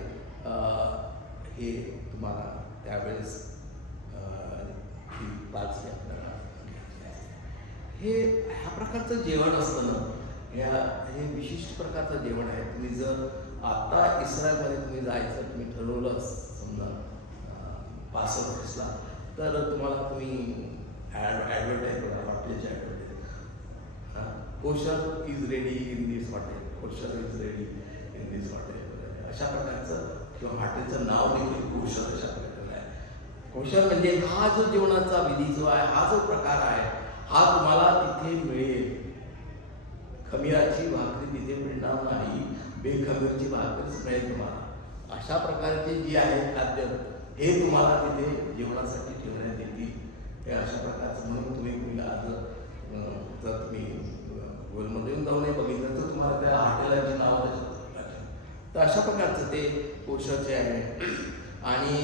हे तुम्हाला त्यावेळेस ही पाच आपल्याला हे ह्या प्रकारचं जेवण असतं ना, हे विशिष्ट प्रकारचं जेवण आहे. तुम्ही जर आता इस्रायलमध्ये तुम्ही जायचं तुम्ही ठरवलं समजा पासवर्ड तर तुम्हाला तुम्ही ॲडव्हर्टाईज करा, हॉटेलची advertise, kosher is ready in this hotel, kosher is ready in this hotel, अशा प्रकारचं. किंवा हॉटेलचं नाव देखील कोशर अशा प्रकारचं आहे. कोशर म्हणजे हा जो जेवणाचा विधी जो आहे, हा जो प्रकार आहे, हा तुम्हाला तिथे मिळेल. खमीराची भाकरी तिथे मिळणार नाही, बेखमीरची भाकरीच मिळेल तुम्हाला. अशा प्रकारचे जे आहे खाद्य हे तुम्हाला तिथे जेवणासाठी ठेवण्यात येतील. हे अशा प्रकारचं. म्हणून तुम्ही आज जर तुम्ही गुगलमध्ये येऊन जाऊन बघितलं तर तुम्हाला त्या हॉटेलाची नाव तर अशा प्रकारचं ते कोशरचे आहे. आणि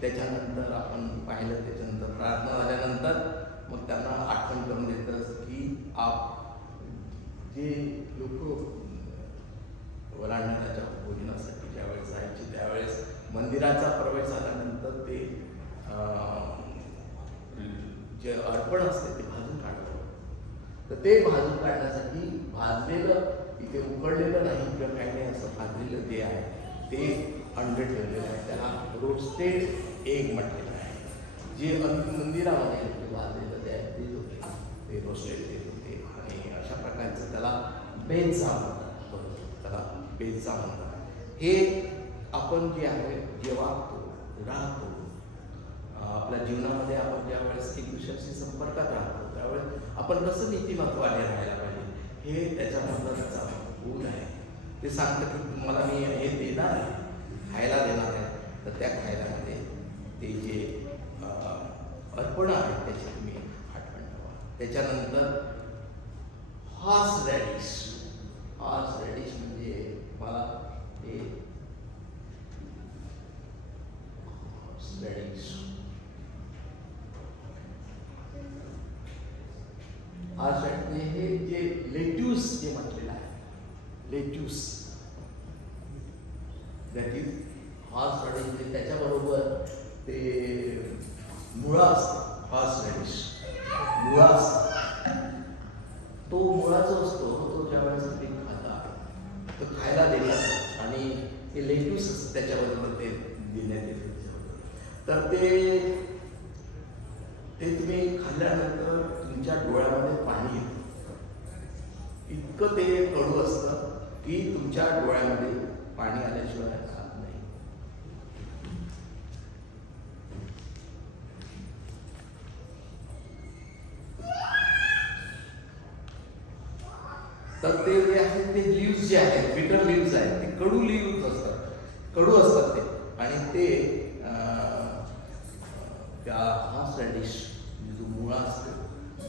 त्याच्यानंतर आपण पाहिलं, त्याच्यानंतर प्रार्थना झाल्यानंतर मग त्यांना आठवण करून देतं की जे लोक वलांडण्याच्या भोजनासाठी ज्यावेळेस जायचे त्यावेळेस मंदिराचा प्रवेश झाल्यानंतर ते जे अर्पण असते ते भाजून काढलं. तर ते भाजून काढण्यासाठी भाजलेलं, इथे उकडलेलं नाही किंवा काही नाही, असं भाजलेलं जे आहे ते अंड ठेवलेलं आहे. त्याला रोस्टेड एग म्हटलेलं आहे. जे मंदिरामध्ये ते भाजलेलं जे आहे ते रोस्टेड एग होते. आणि अशा प्रकारचं त्याला बेजा म्हणतात. त्याला बेजा म्हणतात. हे आपण जे आहे जे वागतो राहतो आपल्या जीवनामध्ये, आपण ज्यावेळेस एक दुसऱ्याशी संपर्कात राहतो त्यावेळेस आपण कसं नीतिमत्वाने राहायला पाहिजे हे त्याच्यामधला त्याचा गुण आहे. ते सांगतं की तुम्हाला मी हे देणार आहे, खायला देणार आहे, तर त्या खायल्यामध्ये ते जे अर्पण आहे त्याची तुम्ही आठवण ठेवा. त्याच्यानंतर हॉर्स रॅडिश. हॉर्स रॅडिश म्हणजे मला हे हॉर्स रॅडिश हे जे लेट्यूस जे म्हटलेलं आहे, lettuce that is horse radish. त्याच्याबरोबर ते मुळा असतो. हॉर्स रॅडिश मुळा असतो. तो मुळा जो असतो तो ज्यावेळेस ते खाता तो खायला देतात आणि ते लेट्यूस असतं त्याच्याबरोबर ते देण्यात येते. तर ते तुम्ही खाल्ल्यानंतर तुमच्या डोळ्यामध्ये पाणी येतं. इतकं ते कडू असतं की तुमच्या डोळ्यामध्ये पाणी आल्याशिवाय खात नाही. तर ते जे आहेत ते लिव्ज जे आहेत, बिटर लिव्ज आहेत, ते कडू लिव्ज असतात, कडू असतात ते. आणि ते त्या हॉर्स रॅडिश जो मुळा असतो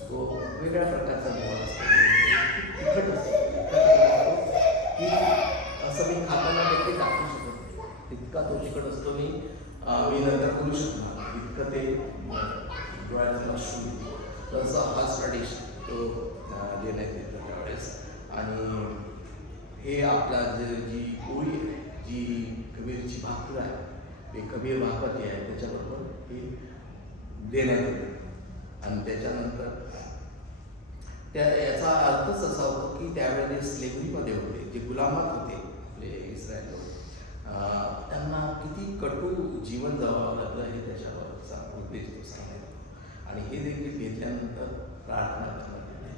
तो वेगळ्या प्रकारचा मुळा असतो. तिखट असतो की असं मी खाताना देखील टाकू शकत नाही, तितका तो तिखट असतो. मी नंतर करू शकणार इतकं ते डोळ्यातून अश्रू. तसं हॉर्स तो देण्यात येतो त्यावेळेस. आणि हे आपला जी पोळी आहे, जी कबीरची भाकर आहे, ते कबीर भाकर जी आहे त्याच्याबरोबर हे देण्यात येतं. आणि त्याच्यानंतर याचा अर्थच असा होतो की त्यावेळेला स्लेव्हरीमध्ये होते, जे गुलामात होते आपले इस्रायल लोक, त्यांना किती कटू जीवन जगावं लागलं हे त्याच्यावरचा उद्देश तो सांगायचा. आणि हे देखील घेतल्यानंतर प्रार्थना करण्यात नाही.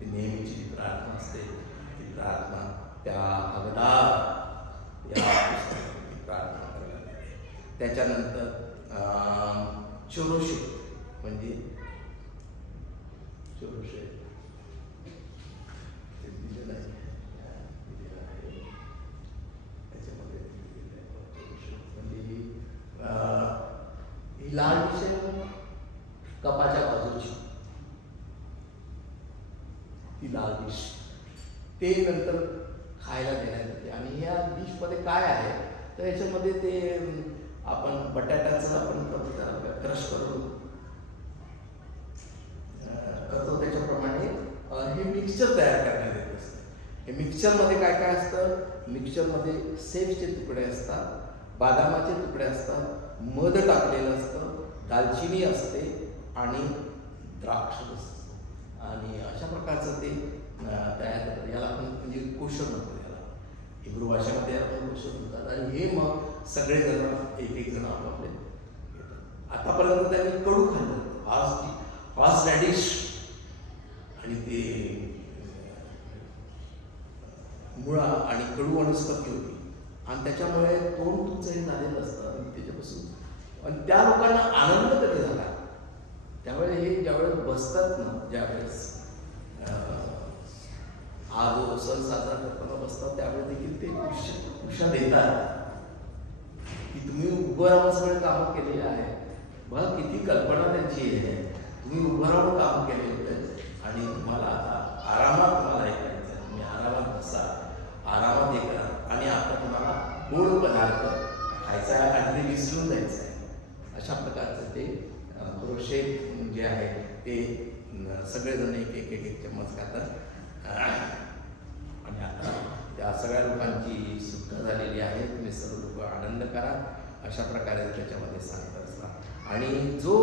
ती नेहमीची जी प्रार्थना असते ती प्रार्थना त्या हकदार या ती प्रार्थना करण्यात येते. त्याच्यानंतर चोरोशेत म्हणजे चोरोशेत ते दिलेलं आहे, दिलेलं आहे त्याच्यामध्ये म्हणजे ही लाल विषय कपाच्या बाजूची ती लाल डिश ते नंतर खायला देण्यात येते. आणि ह्या डिशमध्ये काय आहे तर याच्यामध्ये ते आपण बटाट्याचं आपण करतो त्याला क्रश करून करतो त्याच्याप्रमाणे हे मिक्सचर तयार करण्यात येत असतं. हे मिक्सचरमध्ये काय काय असतं, मिक्सचरमध्ये सेवचे तुकडे असतात, बदामाचे तुकडे असतात, मध टाकलेलं असतं, दालचिनी असते आणि द्राक्ष असतं. आणि अशा प्रकारचं ते तयार करतात. याला आपण म्हणजे कोशर म्हणतो, याला हिब्रू भाषेमध्ये आपण कोशर म्हणतात. आणि हे मग सगळेजण एक जण आपापले घेतात. आतापर्यंत त्यांनी कडू खाल्लं, हॉर्स रॅडिश आणि ते मुळा आणि कडू वनस्पती होती. आणि त्याच्यामुळे तोंड तुमचं हे झालेलं असतं. आणि त्याच्यापासून आणि त्या लोकांना आनंद कधी झाला त्यावेळेस हे ज्यावेळेस बसतात ना, ज्यावेळेस हा जो सण साजरा करताना बसतात त्यावेळेस देखील ते उषा देतात की तुम्ही उभं राहून सगळे कामं केलेली आहे. बघा किती कल्पना त्यांची आहे. तुम्ही उभं राहून काम केले होते आणि तुम्हाला आता आरामात तुम्हाला हे करायचं आहे. तुम्ही आरामात बसा, आरामात हे करा आणि आता तुम्हाला गोड पदार्थ खायचा आहे आणि ते विसरून जायचं आहे. अशा प्रकारचं ते क्रोशेत जे आहे ते सगळेजण एक चम्मच खातात. आणि आता त्या सगळ्या लोकांची सुटका झालेली आहे, तुम्ही सर्व लोक आनंद करा, अशा प्रकारे त्याच्यामध्ये सांगत असतात. आणि जो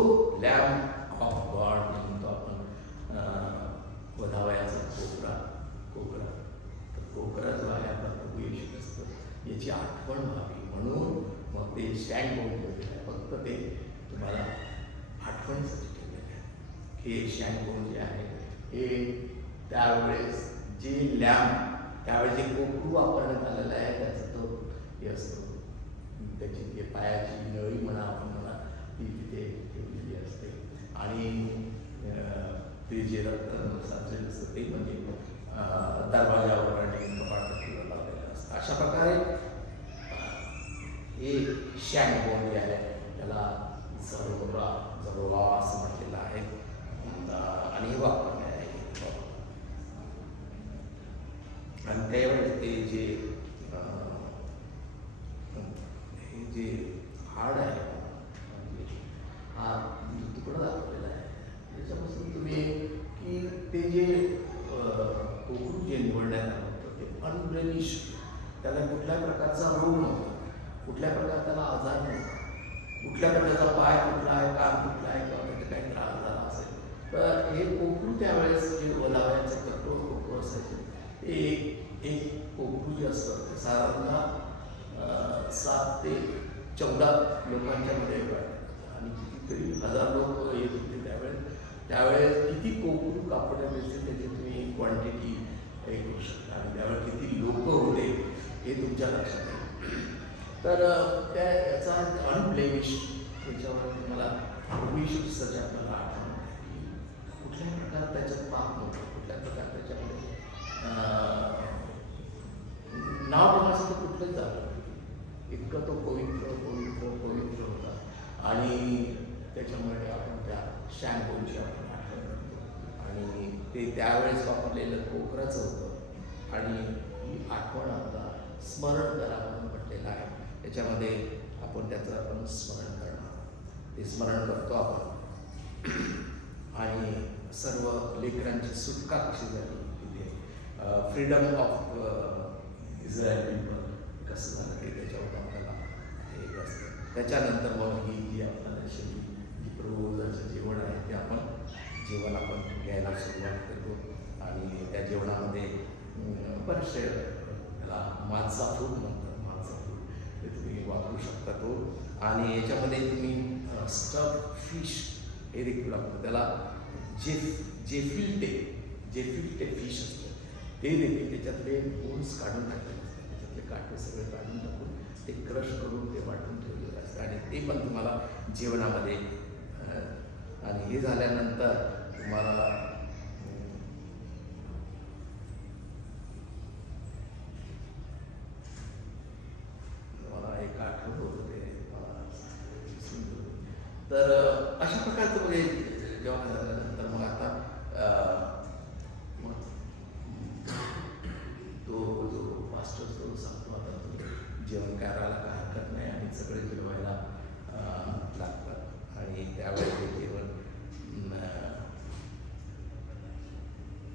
लॅम्प ऑफ गॉड म्हणतो आपण, वधावयाचा कोकरा तर कोकरा जो आहे आपला प्रभू येशू ख्रिस्त याची आठवण व्हावी म्हणून मग ते स्टँड बोर्ड ठेवलेलं आहे. फक्त ते तुम्हाला आठवणीसाठी ठेवलेलं आहे की स्टँड बोर्ड जे आहे हे त्यावेळेस जे लॅम्प त्यावेळेस जे कोकरू वापरण्यात आलेलं आहे त्याचा तो हे असतो, त्याची ते पायाची नळी म्हणा आपण म्हणा ती तिथे ठेवलेली असते. आणि ते जे रक्त साचलेलं असतं ते म्हणजे दरवाजावर आणि कपाटावर लावलेलं असतं. अशा प्रकारे हे शॅनबोन जे आहे त्याला जरोवा असं म्हटलेलं आहे. आणि हे वापरले आहे. आणि त्यावेळेस ते जे हे जे हाड आहे हा तुकडा दाखवलेला आहे त्याच्यापासून तुम्ही की ते जे कोकरू जे निवडण्यात आलं होतं ते अनब्लेमिश, त्याला कुठल्या प्रकारचा रोग नव्हता, कुठल्या प्रकार त्याला आजार नव्हता, कुठल्या प्रकारचा पाय कुठला आहे, कान कुठला आहे किंवा त्याचा काही त्रास झाला असेल तर हे कोकरू त्यावेळेस जे वलावयाचं कठोर कोकरू असायचे ते एक कोकरू जे असतं ते साधारणतः 7 ते 14 लोकांच्या मध्ये आणि कितीतरी हजार लोक येत होते त्यावेळेस किती कोकरू कापड मिळतील त्याची तुम्ही क्वांटिटी हे करू शकता. आणि त्यावेळेस किती लोक होते हे तुमच्या लक्षात येईल. तर त्या याचा अनब्लेमिश त्याच्यावर तुम्हाला विशिष्ट आपल्याला आठवण कुठल्याही प्रकार त्याच्यात पाप नव्हतं, कुठल्या प्रकार त्याच्यामध्ये नाव ठेवण्यासाठी कुठलंच झालं इतकं तो पवित्र पवित्र पवित्र होता. आणि त्याच्यामुळे आपण त्या शॅम्पूची आपण आठवण करतो आणि ते त्यावेळेस वापरलेलं कोकराचं होतं. आणि ही आठवण आपला स्मरण करा म्हणून म्हटलेलं आहे. त्याच्यामध्ये आपण त्याचं आपण स्मरण करणार, ते स्मरण करतो आपण. आणि सर्व लेकरांची सुटका कशी झाली तिथे, फ्रीडम ऑफ इस्रायल पीपल कसं झालं ते त्याच्यावर आपल्याला हे असतं. त्याच्यानंतर मग ही जी आपल्याला जी पूर्वजांचं जेवण आहे ते जेवण आपण घ्यायला सुरुवात करतो. आणि त्या जेवणामध्ये बरेचसे त्याला मांसा फूड म्हणतात, मांसा फूड ते तुम्ही वापरू शकता तो. आणि याच्यामध्ये तुम्ही स्टफ फिश हे देखील वापरतो. त्याला जेफिल्टे फिश असतं ते देखील त्याच्यातले बोन्स काढून टाकलेले असतात, त्याच्यातले काटे सगळे काढून टाकून ते क्रश करून ते वाटून ठेवलेलं असतं आणि ते पण तुम्हाला जेवणामध्ये. आणि हे झाल्यानंतर तुम्हाला एक आठवत होतं ते तर अशा प्रकारचं म्हणजे जेवण झाल्यानंतर मग आता मग तो जो मास्टर तो सांगतो आता जेवण करायला काय हरकत नाही आणि सगळे जेवायला लागतात. आणि त्यावेळी ते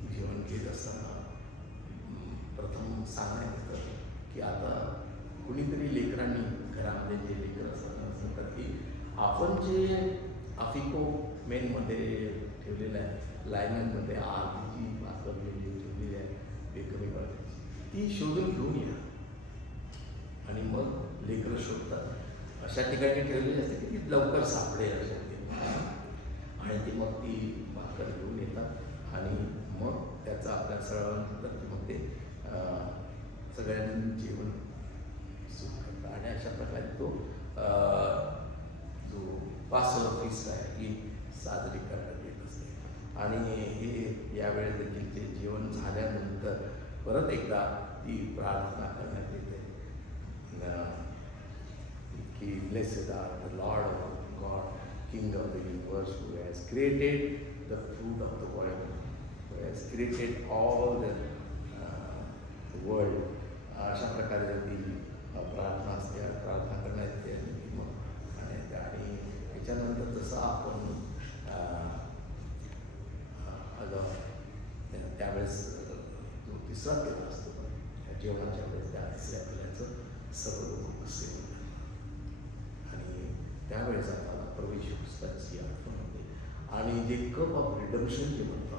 जेवण घेत असताना प्रथम सांगण्यात येतं की आता कुणीतरी लेकरांनी घरामध्ये जे लेकर असतात की आपण जे अफिको मेनमध्ये ठेवलेलं आहे, लायनमध्ये जी वापरलेली ठेवलेली आहे बेकरी वाल्याची ती शोधून घेऊन या. आणि मग लेकरं शोधतात, अशा ठिकाणी ठेवलेली असते की ती लवकर सापडेल अशा आणि ती मग ती भाकर घेऊन येतात आणि मग त्याचा आपल्या सळानंतर की मग ते सगळ्यांनी जेवण सुरू करतात. आणि अशा प्रकारे तो जो पासोवर फीस्ट आहे ही साजरी करण्यात येत असते. आणि हे यावेळेस देखील ते जेवण झाल्यानंतर परत एकदा ती प्रार्थना करण्यात येते की blessed are the Lord of God king of the universe who has created the fruit of the world, who has created all the world. अशा प्रकारे ती प्रार्थना असते, प्रार्थना करण्यात येते आणि मग आणि त्याच्यानंतर जसं आपण त्यावेळेस जो तिसरा पेला असतो जेवणाच्या वेळेस त्या तिसऱ्या पेल्याचं सर्व लोक सेवन आणि त्यावेळेस आपल्याला प्रवेश पुस्तकाची आठवण होते. आणि जे कप ऑफ रिडम्पशन जे म्हणतो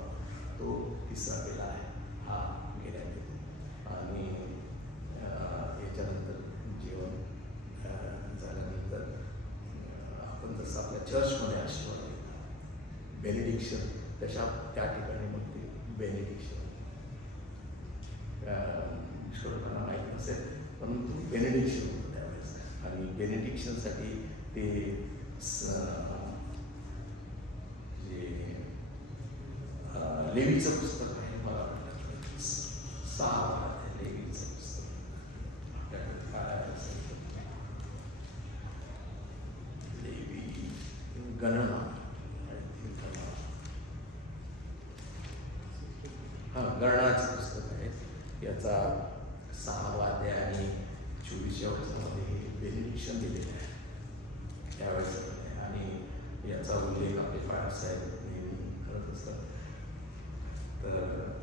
तो तिसरा पेला आहे हा घेण्यात येतो. आणि याच्यानंतर जेवण झाल्यानंतर आपण जसं आपल्या चर्चमध्ये आशीर्वाद घेतो बेनिडिक्शन तशा त्या ठिकाणी मग ते बेनिडिक्शन लोकांना माहीत नसेल परंतु बेनिडिक्शन होतं त्यावेळेस. आणि बेनिडिक्शनसाठी ते जे लेवीचं पुस्तक आहे मला वाटतं 6 लेवीचं पुस्तक आपल्याकडे काय लेवी गणना गणनाचं पुस्तक आहे. याचा 6वा अध्याय आणि 24व्या वचनामध्ये बेनिडिक्शन दिलेलं आहे त्यावेळेस. आणि याचा उल्लेख आपले बाळासाहेब नेहमी करत असतात. तर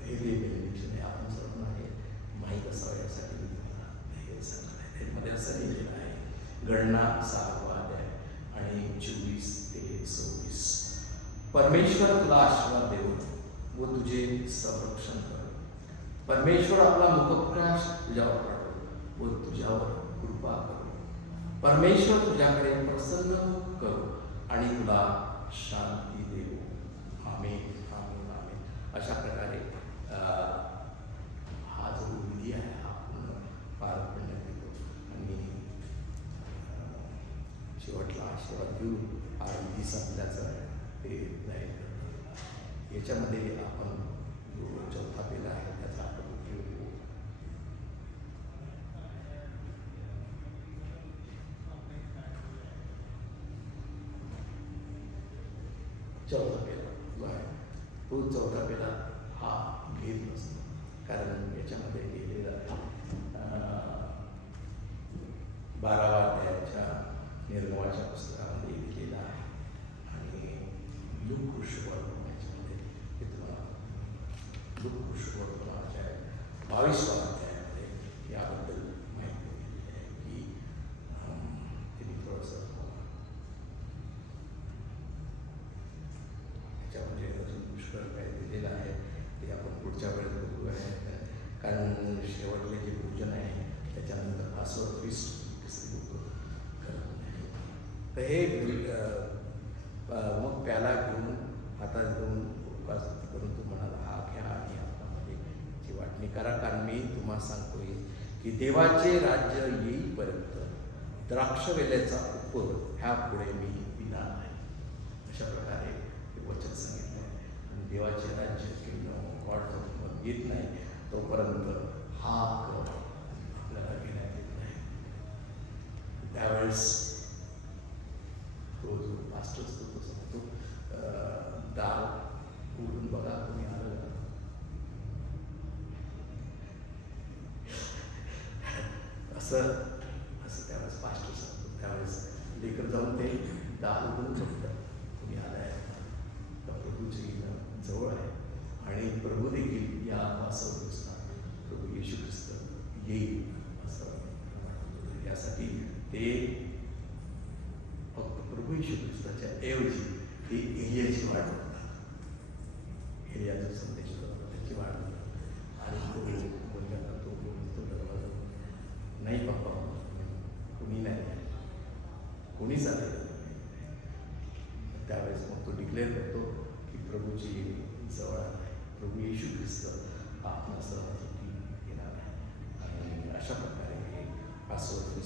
हे जे बेनिडिक्शन आहे आपण सर्वांना हे माहीत असावं यासाठी मी तुम्हाला हे सांगणार आहे. त्यामध्ये असं लिहिलेलं आहे गणना 6वा अध्याय आणि 24 ते 26. परमेश्वर तुला आशीर्वाद देऊ व तुझे संरक्षण करो. परमेश्वर आपला मुखप्रकाश तुझ्यावर पाठवो व तुझ्यावर कृपा करो. परमेश्वर तुझ्याकडे प्रसन्न करो आणि तुला शांती देऊ. आमेन आमेन आमेन. अशा प्रकारे हा जो विधी आहे हा पूर्ण पार पडण्यात येतो. आणि शेवटला आशीर्वाद देऊन हा विधी संपल्याचं ते जाहीर करतो. याच्यामध्ये आपण जो चौथा पेला आहे त्याचा आपण उपयोग करू. चौथा पेला तो चौथा पेला हा घेत नसतो कारण याच्यामध्ये लिहिलेलं आहे 12व्या अध्यायाच्या निर्गमाच्या पुस्तकामध्ये लिहिलेलं आहे. आणि लूक याच्यामध्ये पुरुषोत्तमाच्या 22व्या अध्यायामध्ये याबद्दल माहिती दिलेली आहे की त्यांनी थोडंसं त्याच्यामध्ये अजून पुष्कळ काय दिलेलं आहे ते आपण पुढच्या वेळेस बघू आहे. कारण शेवटले जे पूजन आहे त्याच्यानंतर पासवर्ड फिस्ट लोक करत नाही. तर हे मग प्याला घेऊन हातात घेऊन उपवास करून तो म्हणाला, हा घ्या आणि आपल्यामध्ये ची वाटणी करा, कारण मी तुम्हाला सांगतोय की देवाचे राज्य येईपर्यंत द्राक्षवेल्याचा उपयोग ह्या पुढे मी पिणार नाही. अशा प्रकारे हे वचन सांगितलं आहे. आणि देवाचे राज्य वाढत येत नाही तोपर्यंत हा कर आपल्याला घेण्यात येत नाही. त्यावेळेस तो जो मास्टर असतो तो सांगतो, दार उघडून बघा कोणी आलं का. असं त्यावेळेस पास्टर सांगतो. त्यावेळेस लेकर जाऊन ते दार उघडून बघतात कोणी आलं आहे का. प्रभूची येणं जवळ आहे आणि प्रभू देखील या वासव दिसतात. प्रभू येशू ख्रिस्त येईल असं वाटतं. यासाठी ते फक्त प्रभू येशू ख्रिस्ताच्या ऐवजी ते एलियाची वाट बघतात. एलियाचा संदेश त्याची वाट बघतात आणि तो बोलला तो दरवाजा नाही बाप्पा कोणी नाही कोणीच आलेलं नाही. त्यावेळेस मग तो डिक्लेअर करतो की प्रभूची जवळ आहे. प्रभू येशू ख्रिस्त आपला सहभागी येणार आहे. आणि अशा प्रकारे हे पासवर्ड